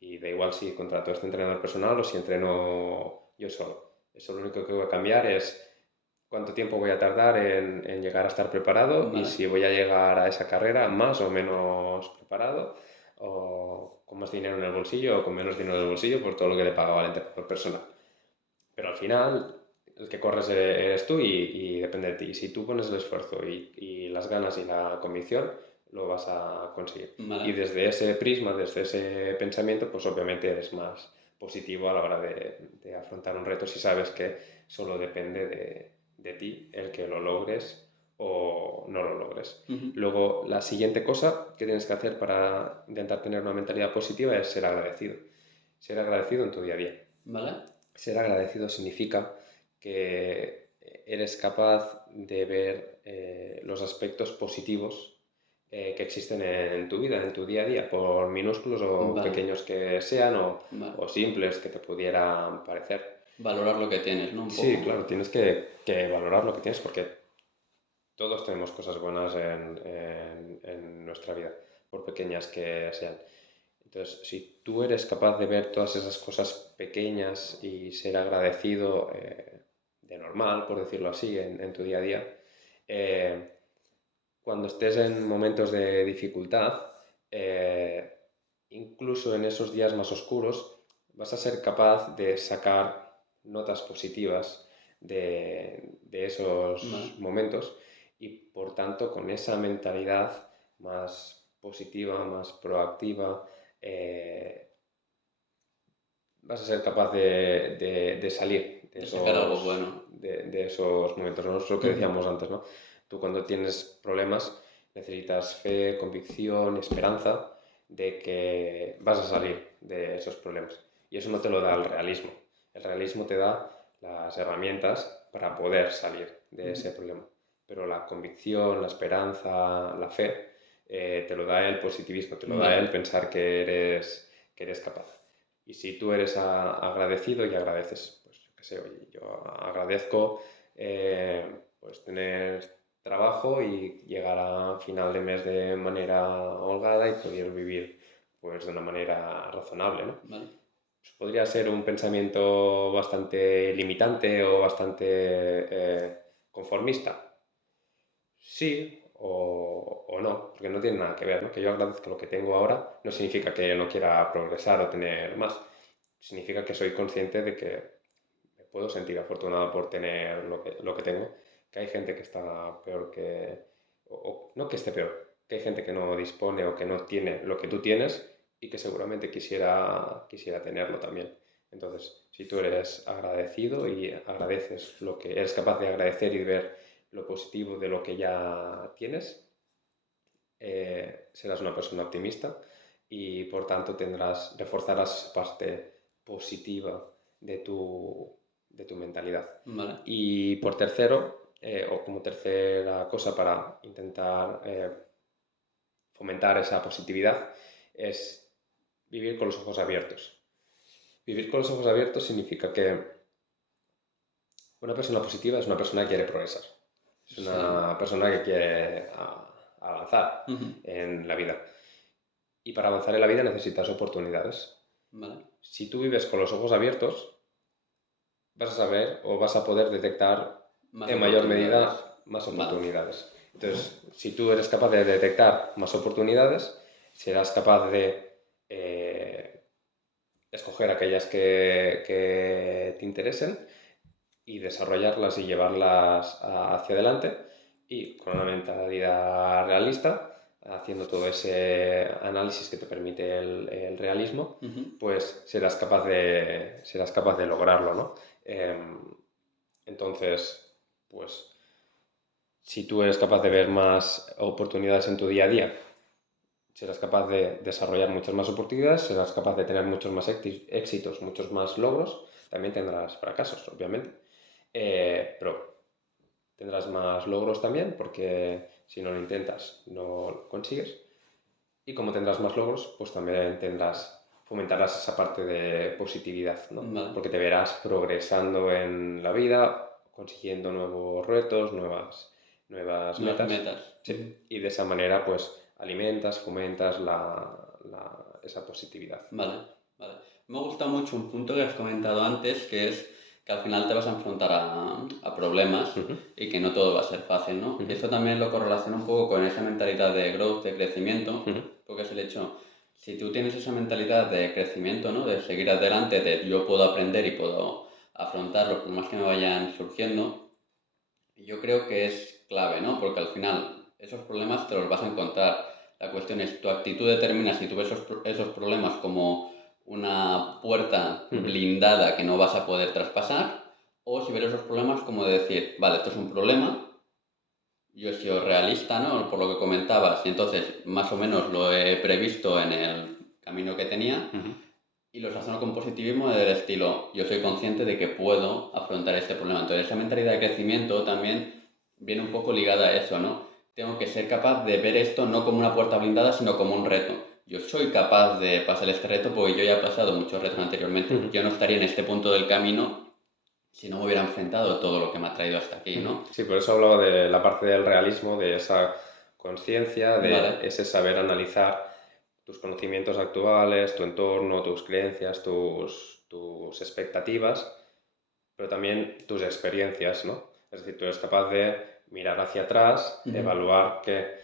Y da igual si contrato a este entrenador personal o si entreno yo solo. Eso lo único que voy a cambiar es cuánto tiempo voy a tardar en llegar a estar preparado y si voy a llegar a esa carrera más o menos preparado o con más dinero en el bolsillo o con menos dinero en el bolsillo por todo lo que le pagaba al entrenador personal. Pero al final el que corres eres tú y depende de ti. Y si tú pones el esfuerzo y las ganas y la convicción, lo vas a conseguir. Vale. Y desde ese prisma, desde ese pensamiento, pues obviamente eres más positivo a la hora de afrontar un reto si sabes que solo depende de ti el que lo logres o no lo logres. Luego, la siguiente cosa que tienes que hacer para intentar tener una mentalidad positiva es ser agradecido. Ser agradecido en tu día a día. Vale. Ser agradecido significa que eres capaz de ver los aspectos positivos que existen en tu vida, en tu día a día, por minúsculos o pequeños que sean o simples que te pudieran parecer. Valorar lo que tienes, ¿no? Un poco. Sí, claro, tienes que valorar lo que tienes porque todos tenemos cosas buenas en nuestra vida, por pequeñas que sean. Entonces, si tú eres capaz de ver todas esas cosas pequeñas y ser agradecido de normal, por decirlo así, en tu día a día, eh, cuando estés en momentos de dificultad, eh, incluso en esos días más oscuros, vas a ser capaz de sacar notas positivas de esos Vale. momentos y por tanto con esa mentalidad más positiva, más proactiva, eh, vas a ser capaz de salir De sacar algo bueno. de esos momentos, ¿no? Es lo que Ujú. decíamos antes, ¿no? Tú cuando tienes problemas necesitas fe, convicción, esperanza de que vas a salir de esos problemas. Y eso no te lo da el realismo. El realismo te da las herramientas para poder salir de ese Ujú. problema. Pero la convicción, la esperanza, la fe, te lo da el positivismo, te lo da el Vale. pensar que eres capaz. Y si tú eres agradecido y agradeces, pues yo qué sé, oye, yo agradezco pues tener trabajo y llegar a final de mes de manera holgada y poder vivir pues de una manera razonable, ¿no? Vale. Pues podría ser un pensamiento bastante limitante o bastante conformista. Sí o no, porque no tiene nada que ver, ¿no? Que yo agradezco lo que tengo ahora no significa que no quiera progresar o tener más. Significa que soy consciente de que me puedo sentir afortunado por tener lo que tengo, que hay gente que está peor o no que esté peor, que hay gente que no dispone o que no tiene lo que tú tienes y que seguramente quisiera tenerlo también. Entonces, si tú eres agradecido y agradeces lo que eres capaz de agradecer y ver lo positivo de lo que ya tienes, serás una persona optimista y por tanto reforzarás esa parte positiva de tu mentalidad. Vale. Y por tercero, o como tercera cosa para intentar fomentar esa positividad, es vivir con los ojos abiertos. Vivir con los ojos abiertos significa que una persona positiva es una persona que quiere progresar, es Sí. una persona que quiere avanzar Ujú. en la vida. Y para avanzar en la vida necesitas oportunidades. Vale. Si tú vives con los ojos abiertos, vas a saber o vas a poder detectar Más en mayor medida oportunidades. más Vale. oportunidades. Entonces, si tú eres capaz de detectar más oportunidades, serás capaz de escoger aquellas que te interesen y desarrollarlas y llevarlas hacia adelante y con una mentalidad realista, haciendo todo ese análisis que te permite el realismo, Ujú. pues serás capaz de lograrlo, ¿no? Entonces, pues si tú eres capaz de ver más oportunidades en tu día a día, serás capaz de desarrollar muchas más oportunidades, serás capaz de tener muchos más éxitos, muchos más logros, también tendrás fracasos, obviamente, pero tendrás más logros también porque si no lo intentas no lo consigues y como tendrás más logros pues también fomentarás esa parte de positividad, ¿no? Vale. Porque te verás progresando en la vida, consiguiendo nuevos retos, nuevas Nuevas metas, metas. Ujú. sí, y de esa manera pues alimentas, fomentas esa positividad. Vale, vale. Me ha gustado mucho un punto que has comentado antes, que es que al final te vas a enfrentar a problemas Ujú, y que no todo va a ser fácil, ¿no? ujú, Eso también lo correlaciona un poco con esa mentalidad de growth, de crecimiento, ujú, porque es el hecho, si tú tienes esa mentalidad de crecimiento, ¿no? De seguir adelante, de yo puedo aprender y puedo afrontar los problemas que me vayan surgiendo, yo creo que es clave, ¿no? Porque al final esos problemas te los vas a encontrar. La cuestión es, tu actitud determina si tú ves esos problemas como una puerta ujú. blindada que no vas a poder traspasar, o si ves esos problemas como de decir, vale, esto es un problema, yo he sido realista, ¿no? Por lo que comentabas, y entonces más o menos lo he previsto en el camino que tenía, Ujú. y lo relaciono con positivismo del estilo, yo soy consciente de que puedo afrontar este problema. Entonces, esa mentalidad de crecimiento también viene un poco ligada a eso, ¿no? Tengo que ser capaz de ver esto no como una puerta blindada, sino como un reto. Yo soy capaz de pasar este reto porque yo ya he pasado muchos retos anteriormente. Ujú. Yo no estaría en este punto del camino si no me hubiera enfrentado a todo lo que me ha traído hasta aquí, Ujú. ¿no? Sí, por eso hablaba de la parte del realismo, de esa conciencia, de Vale, ese saber analizar tus conocimientos actuales, tu entorno, tus creencias, tus expectativas, pero también tus experiencias, ¿no? Es decir, tú eres capaz de mirar hacia atrás, evaluar que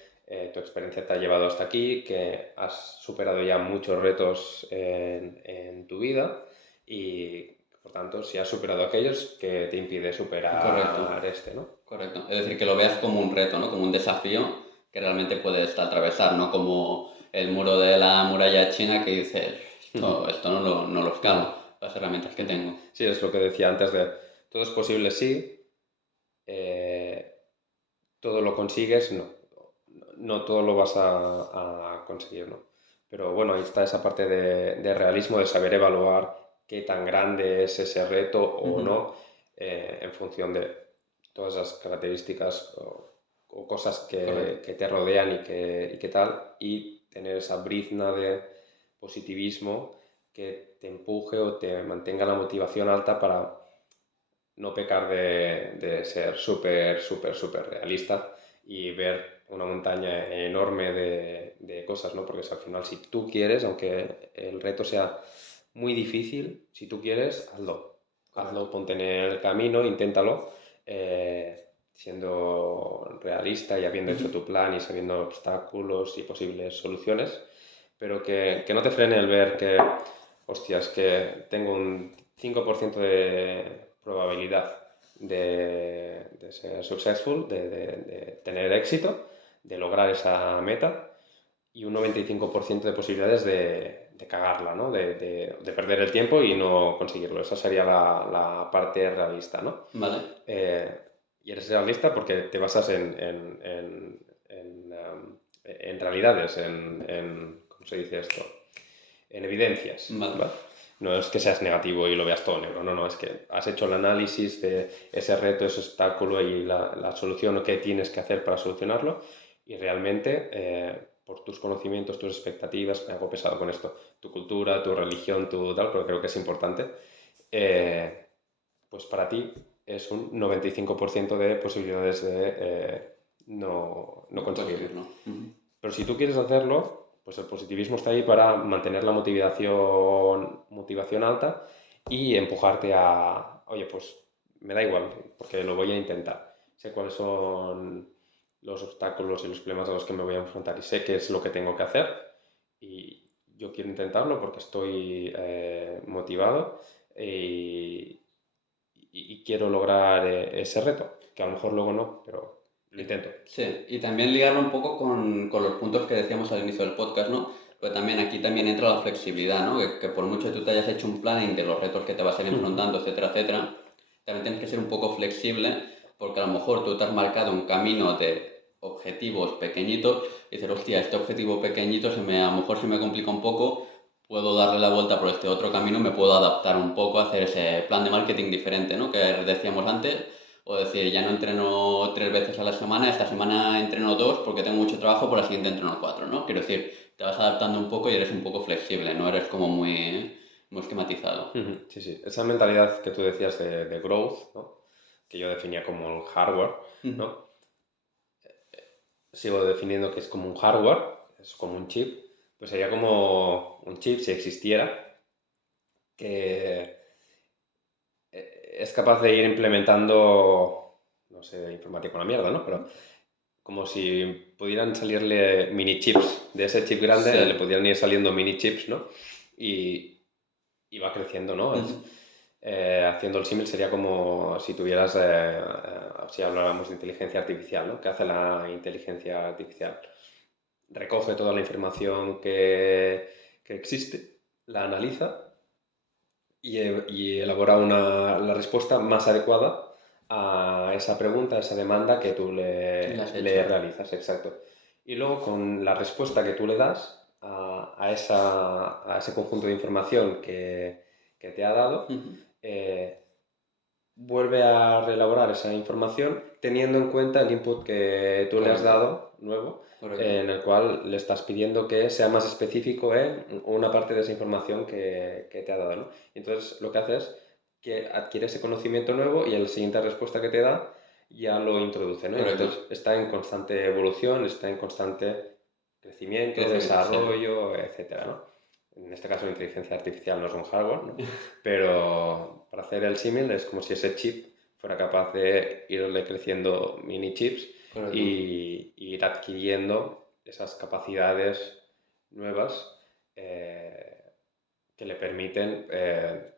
tu experiencia te ha llevado hasta aquí, que has superado ya muchos retos en tu vida y, por tanto, si has superado aquellos, ¿qué te impide superar Correcto. este, ¿no? Correcto. Es decir, que lo veas como un reto, ¿no? Como un desafío que realmente puedes atravesar, ¿no? Como el muro de la muralla china que dices, esto no lo escalo, las herramientas que tengo. Sí, es lo que decía antes de todo es posible, sí, todo lo consigues, no. No todo lo vas a conseguir, ¿no? Pero bueno, ahí está esa parte de realismo, de saber evaluar qué tan grande es ese reto o no, en función de todas las características o cosas que te rodean y que tal, y tener esa brizna de positivismo que te empuje o te mantenga la motivación alta para no pecar de ser súper realista y ver una montaña enorme de cosas, ¿no? Porque al final, si tú quieres, aunque el reto sea muy difícil, si tú quieres, hazlo. Hazlo, ponte en el camino, inténtalo, siendo realista y habiendo hecho tu plan y sabiendo obstáculos y posibles soluciones, pero que no te frene el ver que, hostias, que tengo un 5% de probabilidad de ser successful, de tener éxito, de lograr esa meta y un 95% de posibilidades de cagarla, ¿no? De perder el tiempo y no conseguirlo. Esa sería la parte realista, ¿no? Vale. Y eres realista porque te basas en realidades, ¿cómo se dice esto? En evidencias. Vale. ¿Vale? No es que seas negativo y lo veas todo negro, no, es que has hecho el análisis de ese reto, ese obstáculo y la solución o qué tienes que hacer para solucionarlo y realmente por tus conocimientos, tus expectativas, me hago pesado con esto, tu cultura, tu religión, tu tal, pero creo que es importante, pues para ti es un 95% de posibilidades de no conseguirlo. Pero si tú quieres hacerlo, pues el positivismo está ahí para mantener la motivación alta y empujarte a, oye, pues me da igual, porque lo voy a intentar. Sé cuáles son los obstáculos y los problemas a los que me voy a enfrentar y sé qué es lo que tengo que hacer y yo quiero intentarlo porque estoy motivado y quiero lograr ese reto, que a lo mejor luego no, pero lo intento. Sí, y también ligarlo un poco con los puntos que decíamos al inicio del podcast, ¿no? Pues también aquí también entra la flexibilidad, ¿no? Que por mucho que tú te hayas hecho un planning de los retos que te vas a ir enfrentando, etcétera, etcétera, también tienes que ser un poco flexible porque a lo mejor tú te has marcado un camino de objetivos pequeñitos y dices, hostia, este objetivo pequeñito a lo mejor se me complica un poco, puedo darle la vuelta por este otro camino, me puedo adaptar un poco a hacer ese plan de marketing diferente, ¿no? Que decíamos antes, o decir, ya no entreno 3 veces a la semana, esta semana entreno 2 porque tengo mucho trabajo, por la siguiente entreno 4, ¿no? Quiero decir, te vas adaptando un poco y eres un poco flexible, no eres como muy esquematizado. Sí, sí. Esa mentalidad que tú decías de growth, ¿no? Que yo definía como el hardware, ¿no? Sigo definiendo que es como un hardware, es como un chip, pues sería como un chip si existiera, que es capaz de ir implementando, no sé, informática una mierda, ¿no? Pero como si pudieran salirle mini chips, de ese chip grande Sí. le pudieran ir saliendo mini chips, ¿no? Y va creciendo, ¿no? Haciendo el símil sería como si tuvieras, si habláramos de inteligencia artificial, ¿no? ¿Qué hace la inteligencia artificial? Recoge toda la información que existe, la analiza y elabora la respuesta más adecuada a esa pregunta, a esa demanda que tú le realizas, exacto. Y luego con la respuesta que tú le das a ese conjunto de información que te ha dado, vuelve a reelaborar esa información teniendo en cuenta el input que tú le has dado nuevo, en el cual le estás pidiendo que sea más específico en una parte de esa información que te ha dado, ¿no? Y entonces lo que hace es que adquiere ese conocimiento nuevo y en la siguiente respuesta que te da ya lo introduce, ¿no? Entonces está en constante evolución, está en constante crecimiento, desarrollo, etcétera, ¿no? En este caso la inteligencia artificial no es un hardware, ¿no? Pero para hacer el símil es como si ese chip fuera capaz de irle creciendo mini chips y ir adquiriendo esas capacidades nuevas que le permiten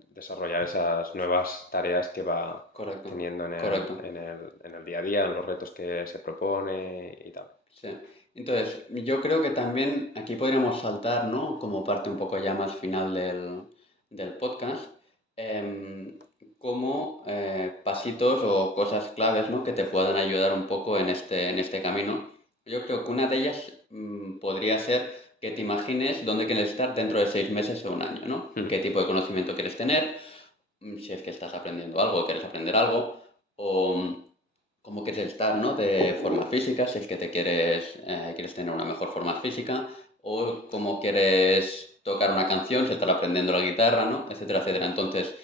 desarrollar esas nuevas tareas que va teniendo en el día a día, en los retos que se propone y tal. Sí. Entonces, yo creo que también aquí podríamos saltar, ¿no? Como parte un poco ya más final del podcast, como pasitos o cosas claves, ¿no? Que te puedan ayudar un poco en este camino. Yo creo que una de ellas podría ser que te imagines dónde quieres estar dentro de 6 meses o un año, ¿no? ¿Qué tipo de conocimiento quieres tener? Si es que estás aprendiendo algo o quieres aprender algo, o cómo quieres estar, ¿no? De forma física, si es que quieres tener una mejor forma física, o cómo quieres tocar una canción, si estás aprendiendo la guitarra, ¿no? Etcétera, etcétera. Entonces,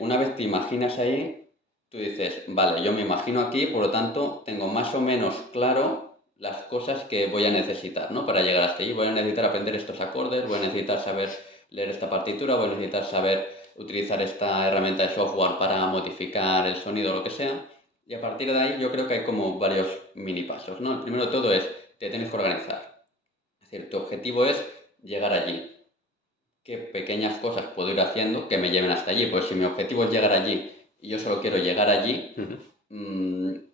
una vez te imaginas ahí, tú dices, vale, yo me imagino aquí, por lo tanto, tengo más o menos claro las cosas que voy a necesitar, ¿no? Para llegar hasta allí. Voy a necesitar aprender estos acordes, voy a necesitar saber leer esta partitura, voy a necesitar saber utilizar esta herramienta de software para modificar el sonido o lo que sea. Y a partir de ahí yo creo que hay como varios mini pasos, ¿no? El primero de todo es, te tienes que organizar. Es decir, tu objetivo es llegar allí. ¿Qué pequeñas cosas puedo ir haciendo que me lleven hasta allí? Pues si mi objetivo es llegar allí y yo solo quiero llegar allí,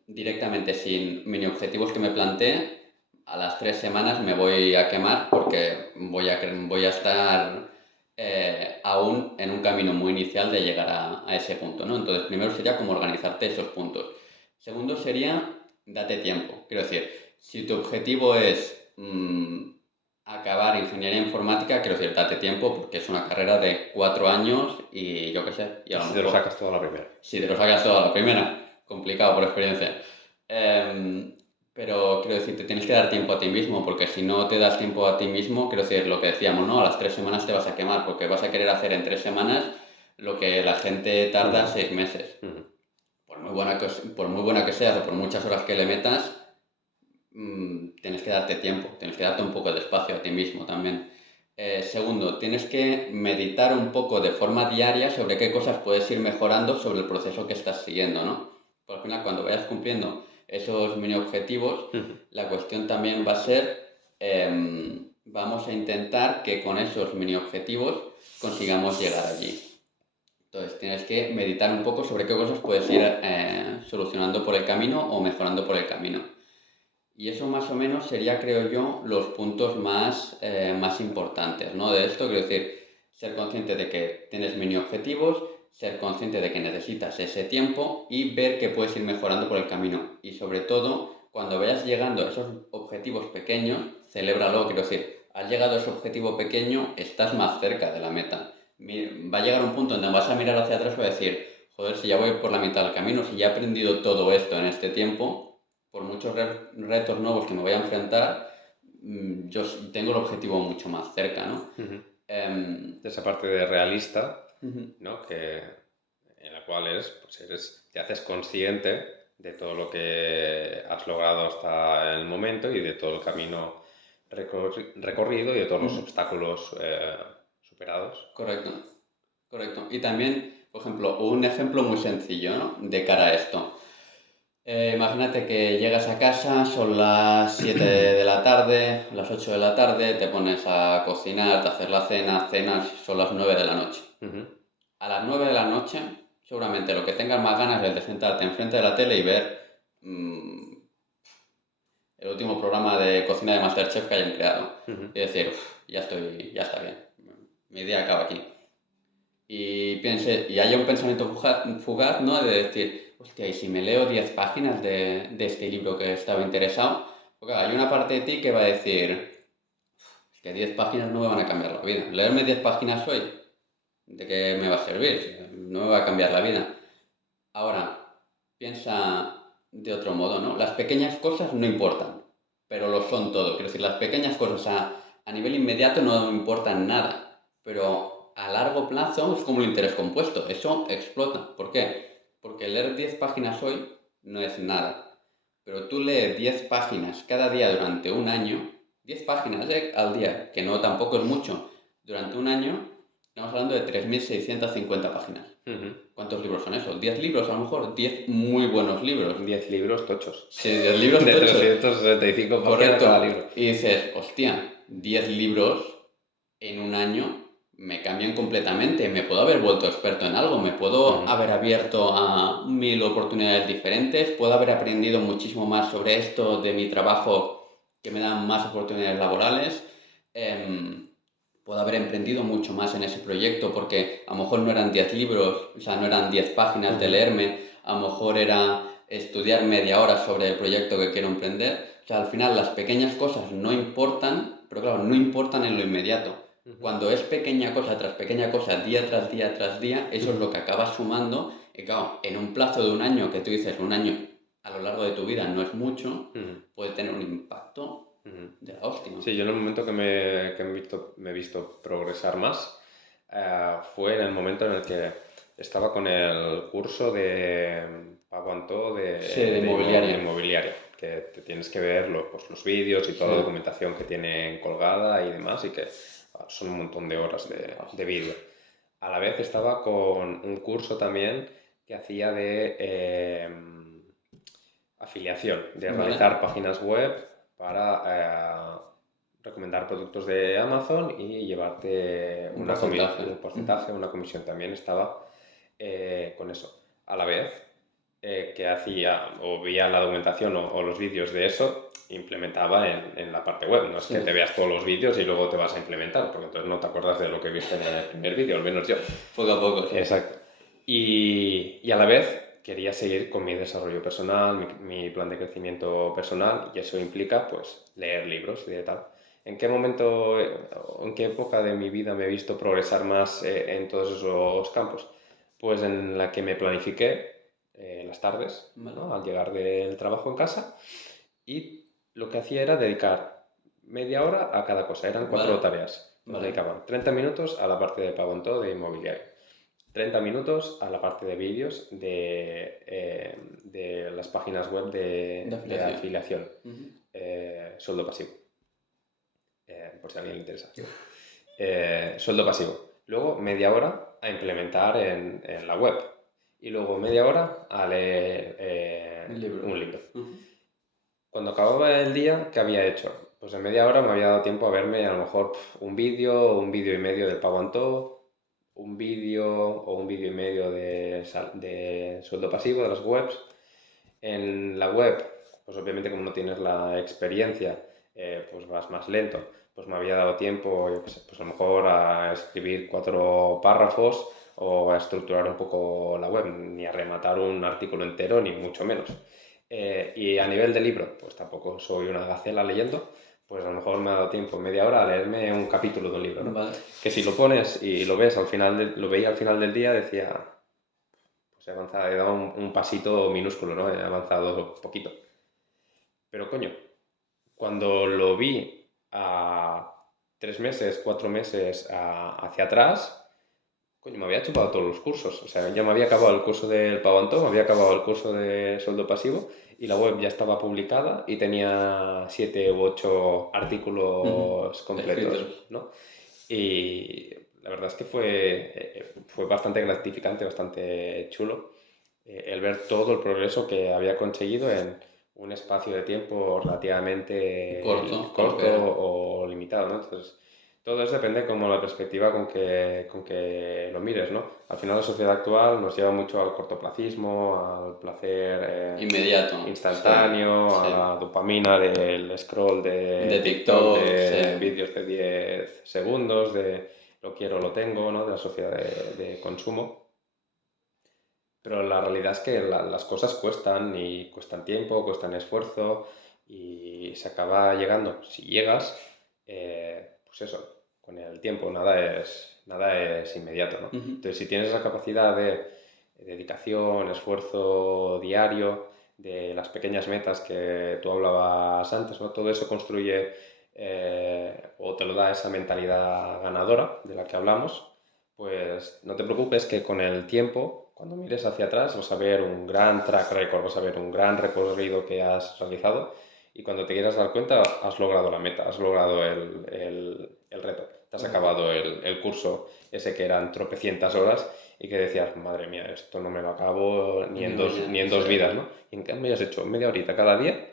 directamente sin mini objetivos que me plantee, a las 3 semanas me voy a quemar porque voy a estar aún en un camino muy inicial de llegar a ese punto, ¿no? Entonces, primero sería como organizarte esos puntos. Segundo sería, date tiempo. Quiero decir, si tu objetivo es acabar ingeniería informática, quiero decir, date tiempo porque es una carrera de 4 años y yo qué sé. Y a lo si mejor, te lo sacas todo a la primera. Si te lo sacas todo a la primera, complicado por experiencia. Pero quiero decir, te tienes que dar tiempo a ti mismo, porque si no te das tiempo a ti mismo, quiero decir, lo que decíamos, ¿no? A las 3 semanas te vas a quemar, porque vas a querer hacer en 3 semanas lo que la gente tarda 6 meses. Por muy buena que seas o por muchas horas que le metas, tienes que darte tiempo, tienes que darte un poco de espacio a ti mismo también. Segundo, tienes que meditar un poco de forma diaria sobre qué cosas puedes ir mejorando sobre el proceso que estás siguiendo, ¿no? Porque al final, cuando vayas cumpliendo esos mini objetivos, la cuestión también va a ser, vamos a intentar que con esos mini objetivos consigamos llegar allí. Entonces, tienes que meditar un poco sobre qué cosas puedes ir solucionando por el camino o mejorando por el camino. Y eso más o menos sería, creo yo, los puntos más importantes, ¿no? De esto, quiero decir, ser consciente de que tienes mini objetivos, ser consciente de que necesitas ese tiempo y ver que puedes ir mejorando por el camino. Y sobre todo, cuando vayas llegando a esos objetivos pequeños, celébralo, quiero decir, has llegado a ese objetivo pequeño, estás más cerca de la meta. Va a llegar un punto donde vas a mirar hacia atrás y vas a decir, joder, si ya voy por la mitad del camino, si ya he aprendido todo esto en este tiempo, por muchos retos nuevos que me voy a enfrentar, yo tengo el objetivo mucho más cerca, ¿no? Esa parte de realista, ¿no? En la cual te haces consciente de todo lo que has logrado hasta el momento y de todo el camino recorrido y de todos los obstáculos superados. Correcto. Y también, por ejemplo, un ejemplo muy sencillo, ¿no? De cara a esto. Imagínate que llegas a casa, son las 7 de la tarde, las 8 de la tarde, te pones a cocinar, te haces la cena, cenas, son las 9 de la noche. A las 9 de la noche, seguramente lo que tengas más ganas es de sentarte enfrente de la tele y ver el último programa de cocina de MasterChef que hayan creado. Y decir, ya está bien, mi día acaba aquí. Y haya un pensamiento fugaz, ¿no? De decir, hostia, ¿y si me leo 10 páginas de este libro que estaba interesado? Porque hay una parte de ti que va a decir, es que 10 páginas no me van a cambiar la vida. Leerme 10 páginas hoy, ¿de qué me va a servir? No me va a cambiar la vida. Ahora, piensa de otro modo, ¿no? Las pequeñas cosas no importan, pero lo son todo. Quiero decir, las pequeñas cosas a nivel inmediato no importan nada, pero a largo plazo es como el interés compuesto, eso explota. ¿Por qué? Porque leer 10 páginas hoy no es nada, pero tú lees 10 páginas cada día durante un año 10 páginas al día, que no tampoco es mucho, durante un año, estamos hablando de 3.650 páginas. ¿Cuántos libros son esos? ¿10 libros a lo mejor? 10 muy buenos libros. 10 libros tochos. Sí, 10 libros de tochos. 365 páginas Correcto. cada libro. Y dices, hostia, 10 libros en un año me cambian completamente. Me puedo haber vuelto experto en algo, me puedo haber abierto a 1000 oportunidades diferentes, puedo haber aprendido muchísimo más sobre esto de mi trabajo que me dan más oportunidades laborales. Puedo haber emprendido mucho más en ese proyecto porque a lo mejor no eran 10 libros, o sea, no eran 10 páginas de leerme, a lo mejor era estudiar media hora sobre el proyecto que quiero emprender. O sea, al final las pequeñas cosas no importan, pero claro, no importan en lo inmediato. Cuando es pequeña cosa tras pequeña cosa, día tras día tras día, eso es lo que acaba sumando. Y claro, en un plazo de un año, que tú dices un año a lo largo de tu vida no es mucho, puede tener un impacto de la hostia. Sí, yo en el momento que me he visto progresar más fue en el momento en el que estaba con el curso de Pago Antó de inmobiliaria, que te tienes que ver los vídeos y toda la documentación que tienen colgada y demás, y que son un montón de horas de vídeo. A la vez estaba con un curso también que hacía de afiliación, de realizar páginas web para recomendar productos de Amazon y llevarte un porcentaje, una comisión. También estaba con eso. A la vez que hacía o veía la documentación o los vídeos de eso, implementaba en la parte web. No es que te veas todos los vídeos y luego te vas a implementar, porque entonces no te acuerdas de lo que viste en el primer vídeo, al menos yo. Poco a poco. Sí. Exacto. Y a la vez quería seguir con mi desarrollo personal, mi plan de crecimiento personal, y eso implica pues leer libros y de tal. ¿En qué momento, en qué época de mi vida me he visto progresar más en todos esos campos? Pues en la que me planifiqué las tardes, ¿no? Al llegar del trabajo en casa, y lo que hacía era dedicar media hora a cada cosa. Eran 4 tareas. Nos dedicaban 30 minutos a la parte de Pago Antó de inmobiliario, 30 minutos a la parte de vídeos de las páginas web de afiliación. Sueldo pasivo. Por si a alguien le interesa. Sueldo pasivo. Luego media hora a implementar en la web. Y luego media hora a leer un libro. Cuando acababa el día, ¿qué había hecho? Pues en media hora me había dado tiempo a verme a lo mejor un vídeo y medio del Pago Antó, un vídeo o un vídeo y medio de sueldo pasivo de las webs. En la web, pues obviamente como no tienes la experiencia, pues vas más lento. Pues me había dado tiempo, yo qué sé, pues a lo mejor a escribir 4 párrafos o a estructurar un poco la web, ni a rematar un artículo entero, ni mucho menos. Y a nivel de libro, pues tampoco soy una gacela leyendo, pues a lo mejor me ha dado tiempo, media hora, a leerme un capítulo de un libro, ¿no? Vale. Que si lo pones y lo ves lo veía al final del día, decía, pues he avanzado, he dado un pasito minúsculo, ¿no? He avanzado poquito. Pero coño, cuando lo vi a 3 meses, 4 meses hacia atrás, coño, me había chupado todos los cursos. O sea, ya me había acabado el curso del Pago Antó, me había acabado el curso de sueldo pasivo y la web ya estaba publicada y tenía 7 u 8 artículos completos, ¿no? Y la verdad es que fue bastante gratificante, bastante chulo el ver todo el progreso que había conseguido en un espacio de tiempo relativamente corto o limitado, ¿no? Entonces, todo eso depende como la perspectiva con que lo mires, ¿no? Al final la sociedad actual nos lleva mucho al cortoplacismo, al placer inmediato, instantáneo, a la dopamina del scroll de TikTok, de vídeos de 10 segundos, de lo quiero, lo tengo, ¿no? De la sociedad de consumo. Pero la realidad es que las cosas cuestan y cuestan tiempo, cuestan esfuerzo y se acaba llegando. Si llegas, pues eso, con el tiempo nada es inmediato, ¿no? Entonces, si tienes esa capacidad de dedicación, esfuerzo diario, de las pequeñas metas que tú hablabas antes, ¿no? Todo eso construye o te lo da esa mentalidad ganadora de la que hablamos, pues no te preocupes que con el tiempo, cuando mires hacia atrás, vas a ver un gran track record, vas a ver un gran recorrido que has realizado y cuando te quieras dar cuenta has logrado la meta, has logrado el reto, te has acabado el curso ese que eran tropecientas horas y que decías, madre mía, esto no me lo acabo ni en No, dos, ya, ni en sí. dos vidas, ¿no? Y en cambio has hecho media horita cada día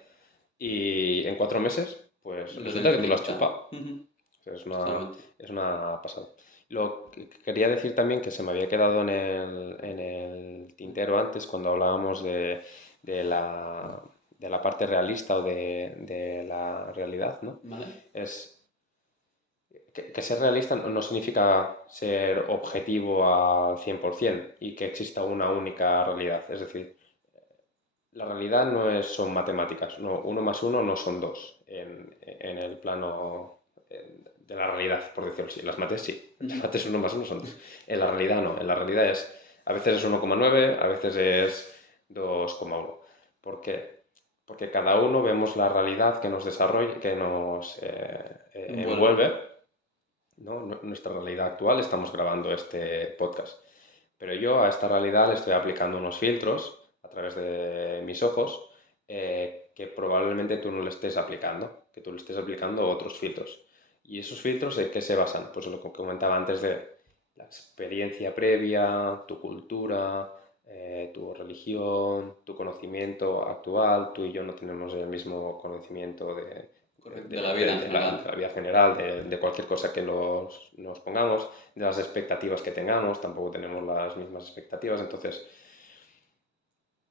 y en 4 meses, pues Lo resulta que te lo has tienes limitado. chupado. O sea, Totalmente. es una pasada. Lo que quería decir también que se me había quedado en el tintero antes cuando hablábamos de la parte realista o de la realidad, ¿no? ¿Vale? Es que ser realista no significa ser objetivo al 100% y que exista una única realidad. Es decir, la realidad no son matemáticas, no, 1 más 1 no son 2 en el plano de la realidad, por decirlo así. Las mates sí, las mates 1 más 1 son 2. En la realidad no, en la realidad a veces es 1,9, a veces es 2,1. ¿Por qué? Porque cada uno vemos la realidad que nos desarrolla, que nos envuelve, ¿no? Nuestra realidad actual, estamos grabando este podcast. Pero yo a esta realidad le estoy aplicando unos filtros a través de mis ojos que probablemente tú no le estés aplicando, que tú le estés aplicando otros filtros. ¿Y esos filtros en qué se basan? Pues lo que comentaba antes de la experiencia previa, tu cultura, tu religión, tu conocimiento actual. Tú y yo no tenemos el mismo conocimiento De la vida en de general. la vida general, de cualquier cosa que nos pongamos, de las expectativas que tengamos, tampoco tenemos las mismas expectativas, entonces,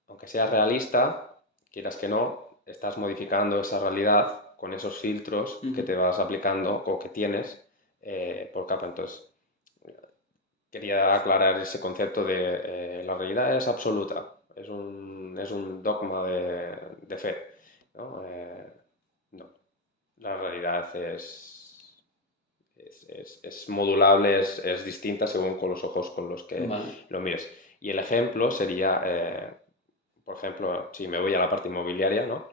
aunque seas realista, quieras que no, estás modificando esa realidad con esos filtros que te vas aplicando o que tienes por capa. Entonces, quería aclarar ese concepto de la realidad es absoluta, es un dogma de fe, ¿no? No, la realidad es modulable, es distinta según con los ojos con los que Vale. lo mires. Y el ejemplo sería, por ejemplo, si me voy a la parte inmobiliaria, ¿no?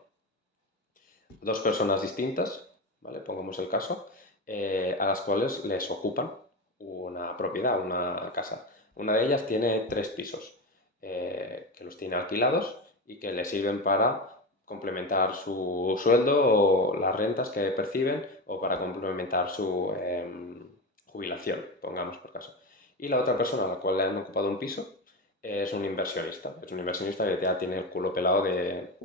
2 personas distintas, ¿vale? Pongamos el caso, a las cuales les ocupan una propiedad, una casa. Una de ellas tiene 3 pisos que los tiene alquilados y que le sirven para complementar su sueldo o las rentas que perciben o para complementar su jubilación, pongamos por caso. Y la otra persona a la cual le han ocupado un piso es un inversionista. Es un inversionista que ya tiene el culo pelado de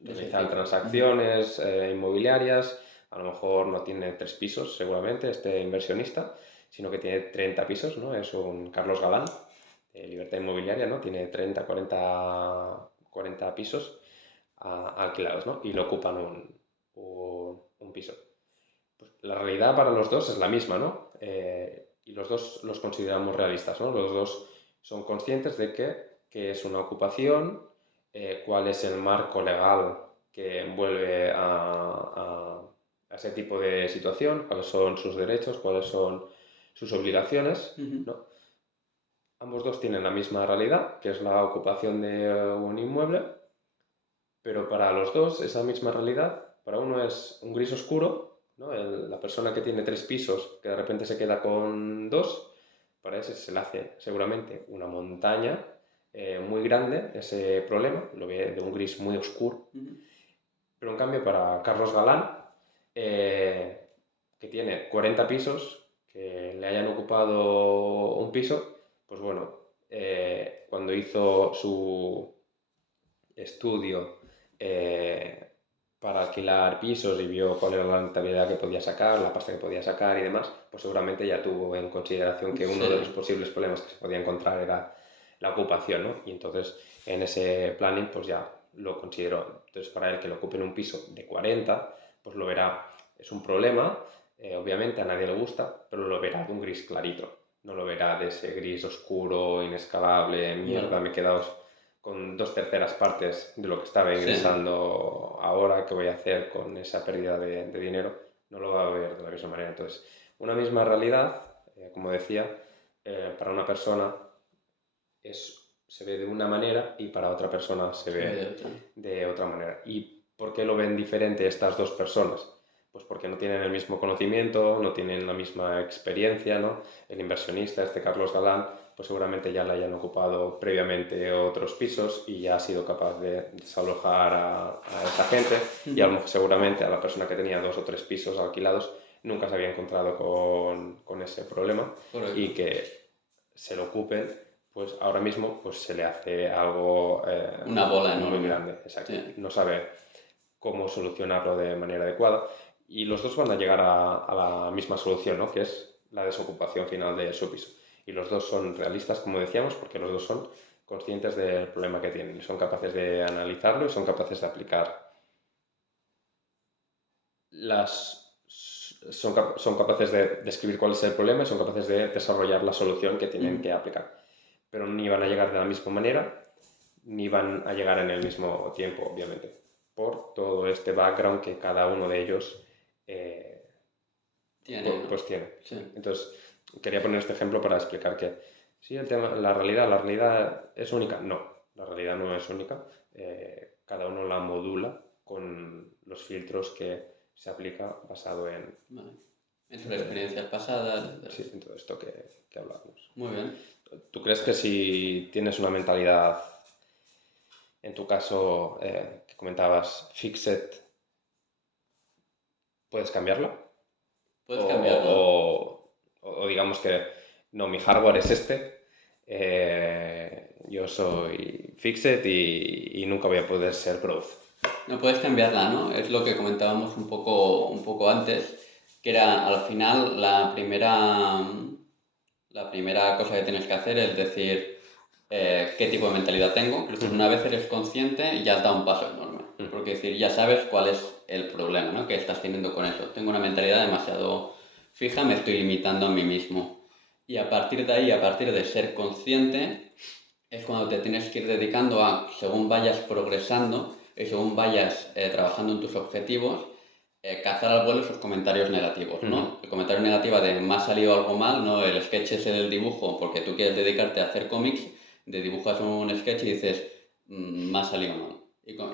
realizar transacciones inmobiliarias. A lo mejor no tiene 3 pisos, seguramente, este inversionista, sino que tiene 30 pisos, ¿no? Es un Carlos Galán de Libertad Inmobiliaria, ¿no? Tiene 30, 40 pisos alquilados, ¿no? Y le ocupan un piso. Pues la realidad para los dos es la misma, ¿no? Y los dos los consideramos realistas, ¿no? Los dos son conscientes de que es una ocupación, cuál es el marco legal que envuelve a ese tipo de situación, cuáles son sus derechos, cuáles son sus obligaciones, ¿no? Ambos dos tienen la misma realidad, que es la ocupación de un inmueble, pero para los dos esa misma realidad, para uno es un gris oscuro, ¿no? La persona que tiene 3 pisos, que de repente se queda con 2, para ese se le hace seguramente una montaña muy grande ese problema, lo ve de un gris muy oscuro. Pero en cambio para Carlos Galán, que tiene 40 pisos, que le hayan ocupado un piso, pues bueno, cuando hizo su estudio para alquilar pisos y vio cuál era la rentabilidad que podía sacar, la pasta que podía sacar y demás, pues seguramente ya tuvo en consideración que uno de los posibles problemas que se podía encontrar era la ocupación, ¿no? Y entonces en ese planning pues ya lo consideró. Entonces para él que le ocupen un piso de 40, pues lo verá, es un problema, obviamente a nadie le gusta, pero lo verá de un gris clarito, no lo verá de ese gris oscuro, inescalable, mierda, me he quedado con 2/3 partes de lo que estaba ingresando ahora, ¿qué voy a hacer con esa pérdida de dinero? No lo va a ver de la misma manera. Entonces, una misma realidad, como decía, para una persona se ve de una manera y para otra persona se ve de otra manera. ¿Y por qué lo ven diferente estas 2 personas? Pues porque no tienen el mismo conocimiento, no tienen la misma experiencia, ¿no? El inversionista, este Carlos Galán, pues seguramente ya la hayan ocupado previamente otros pisos y ya ha sido capaz de desalojar a esa gente y seguramente a la persona que tenía 2 o 3 pisos alquilados nunca se había encontrado con ese problema. Correcto. Y que se lo ocupen, pues ahora mismo pues se le hace algo una bola muy enorme. grande, exacto. Sí. No sabe cómo solucionarlo de manera adecuada y los dos van a llegar a la misma solución, ¿no? Que es la desocupación final de su piso. Y los dos son realistas, como decíamos, porque los dos son conscientes del problema que tienen y son capaces de analizarlo y son capaces de aplicar son capaces de describir cuál es el problema y son capaces de desarrollar la solución que tienen que aplicar. Pero ni van a llegar de la misma manera, ni van a llegar en el mismo tiempo, obviamente, por todo este background que cada uno de ellos tiene. pues tiene. Sí. Entonces, quería poner este ejemplo para explicar que sí, la realidad es única. No, la realidad no es única. Cada uno la modula con los filtros que se aplica basado en... Vale. En sus experiencias pasadas. Sí, en todo esto que hablábamos. Muy bien. ¿Tú crees que si tienes una mentalidad, en tu caso, que comentabas, fixed, puedes cambiarla? Puedes cambiarlo. O digamos que, no, mi hardware es yo soy fixed y nunca voy a poder ser growth. No puedes cambiarla, ¿no? Es lo que comentábamos un poco antes, que era al final la primera cosa que tienes que hacer es decir qué tipo de mentalidad tengo. Pero una vez eres consciente ya has dado un paso enorme. Porque decir, ya sabes cuál es el problema, ¿no? Que estás teniendo con eso. Tengo una mentalidad demasiado fija, me estoy limitando a mí mismo. Y a partir de ahí, a partir de ser consciente, es cuando te tienes que ir dedicando a, según vayas progresando y según vayas trabajando en tus objetivos, cazar al vuelo esos comentarios negativos, ¿no? El comentario negativo de me ha salido algo mal, ¿no? El sketch ese del dibujo, porque tú quieres dedicarte a hacer cómics, de dibujas un sketch y dices, me ha salido mal.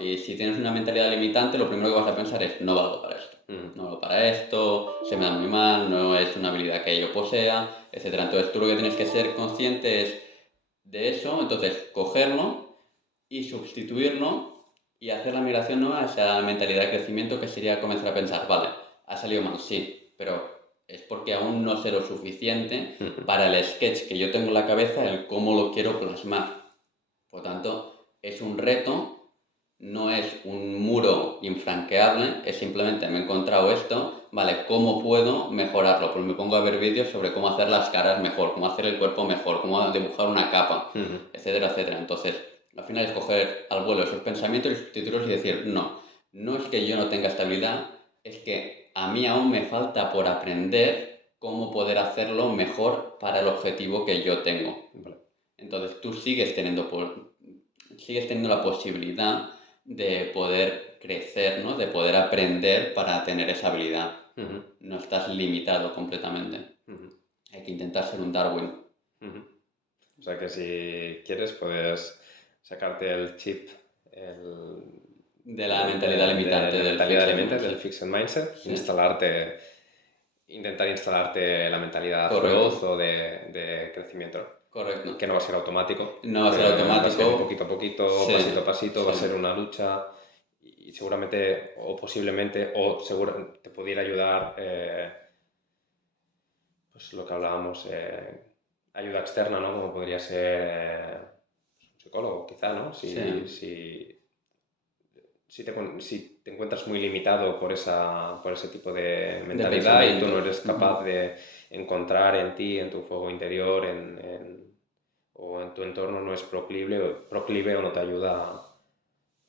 Y si tienes una mentalidad limitante, lo primero que vas a pensar es, no valgo para esto. No valgo para esto, se me da muy mal, no es una habilidad que yo posea, etc. Entonces tú lo que tienes que ser consciente es de eso, entonces cogerlo y sustituirlo y hacer la migración, ¿no?, a esa mentalidad de crecimiento, que sería comenzar a pensar, vale, ha salido mal, sí, pero es porque aún no sé lo suficiente para el sketch que yo tengo en la cabeza, el cómo lo quiero plasmar. Por tanto, es un reto, no es un muro infranqueable, es simplemente me he encontrado esto, vale, ¿cómo puedo mejorarlo? Pues me pongo a ver vídeos sobre cómo hacer las caras mejor, cómo hacer el cuerpo mejor, cómo dibujar una capa, etcétera, etcétera. Entonces, al final es coger al vuelo esos pensamientos y sustituirlos y decir, no es que yo no tenga estabilidad, es que a mí aún me falta por aprender cómo poder hacerlo mejor para el objetivo que yo tengo. Entonces tú sigues teniendo la posibilidad de poder crecer, ¿no? De poder aprender para tener esa habilidad. No estás limitado completamente. Hay que intentar ser un Darwin. O sea que si quieres puedes sacarte el chip de la mentalidad limitante, del fixed mindset, sí. Intentar instalarte la mentalidad growth o de crecimiento. Correcto. Que no va a ser automático. No va a ser automático. Va a ser poquito a poquito, sí. Pasito a pasito, sí. Va a ser una lucha y seguramente o posiblemente o seguro te pudiera ayudar pues lo que hablábamos, ayuda externa, ¿no? Como podría ser un psicólogo, quizá, ¿no? Si te encuentras muy limitado por ese tipo de mentalidad y tú no eres capaz de encontrar en ti, en tu fuego interior, o en tu entorno no es proclive o no te ayuda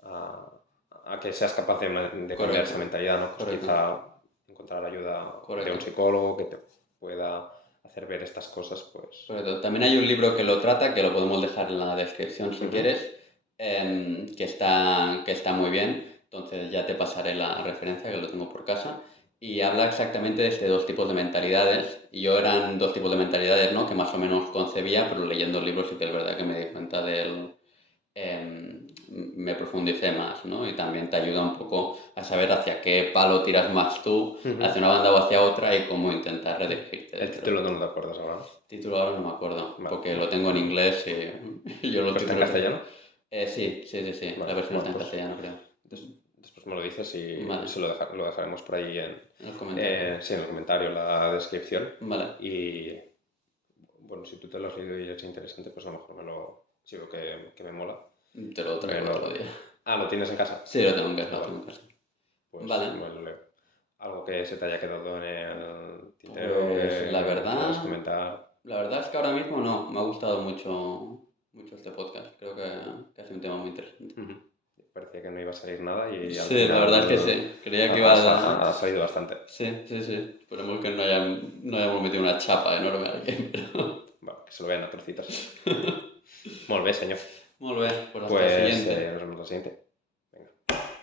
a que seas capaz de cambiar esa mentalidad, ¿no? Pues quizá encontrar ayuda de un psicólogo que te pueda hacer ver estas cosas, pues... Correcto. También hay un libro que lo trata, que lo podemos dejar en la descripción si quieres, que está muy bien. Entonces ya te pasaré la referencia, que lo tengo por casa. Y habla exactamente de estos 2 tipos de mentalidades. Y yo eran 2 tipos de mentalidades, ¿no?, que más o menos concebía, pero leyendo el libro sí que es verdad que me di cuenta me profundicé más, ¿no? Y también te ayuda un poco a saber hacia qué palo tiras más tú, hacia una banda o hacia otra y cómo intentar redirigirte. El título no te acuerdas ahora, ¿no? Título ahora no me acuerdo, Vale. porque lo tengo en inglés y yo lo ¿Está en castellano? Sí. Vale, La versión está en pues, castellano, creo. Después me lo dices y Vale. se lo dejaremos por ahí En los comentarios. sí, en el comentario, en la descripción. Vale. Y bueno, si tú te lo has leído y es interesante, pues a lo mejor si veo que me mola. Te lo traigo otro día. Ah, ¿lo tienes en casa? Sí, lo tengo en casa, Vale. lo tengo en casa. Pues Vale. me lo leo. ¿Algo que se te haya quedado en el tintero? Pues la verdad... ¿Quieres comentar? La verdad es que ahora mismo no, me ha gustado mucho este podcast. Creo que ha sido un tema muy interesante. Parecía que no iba a salir nada y al Sí, la verdad es que sí. Creía que iba a... Ha salido bastante. Sí. Esperemos que no hayamos metido una chapa enorme a alguien, pero... Bueno, que se lo vean a trocitos. Molt bé, senyor. Molt bé, pues hasta la siguiente. Nos vemos la siguiente.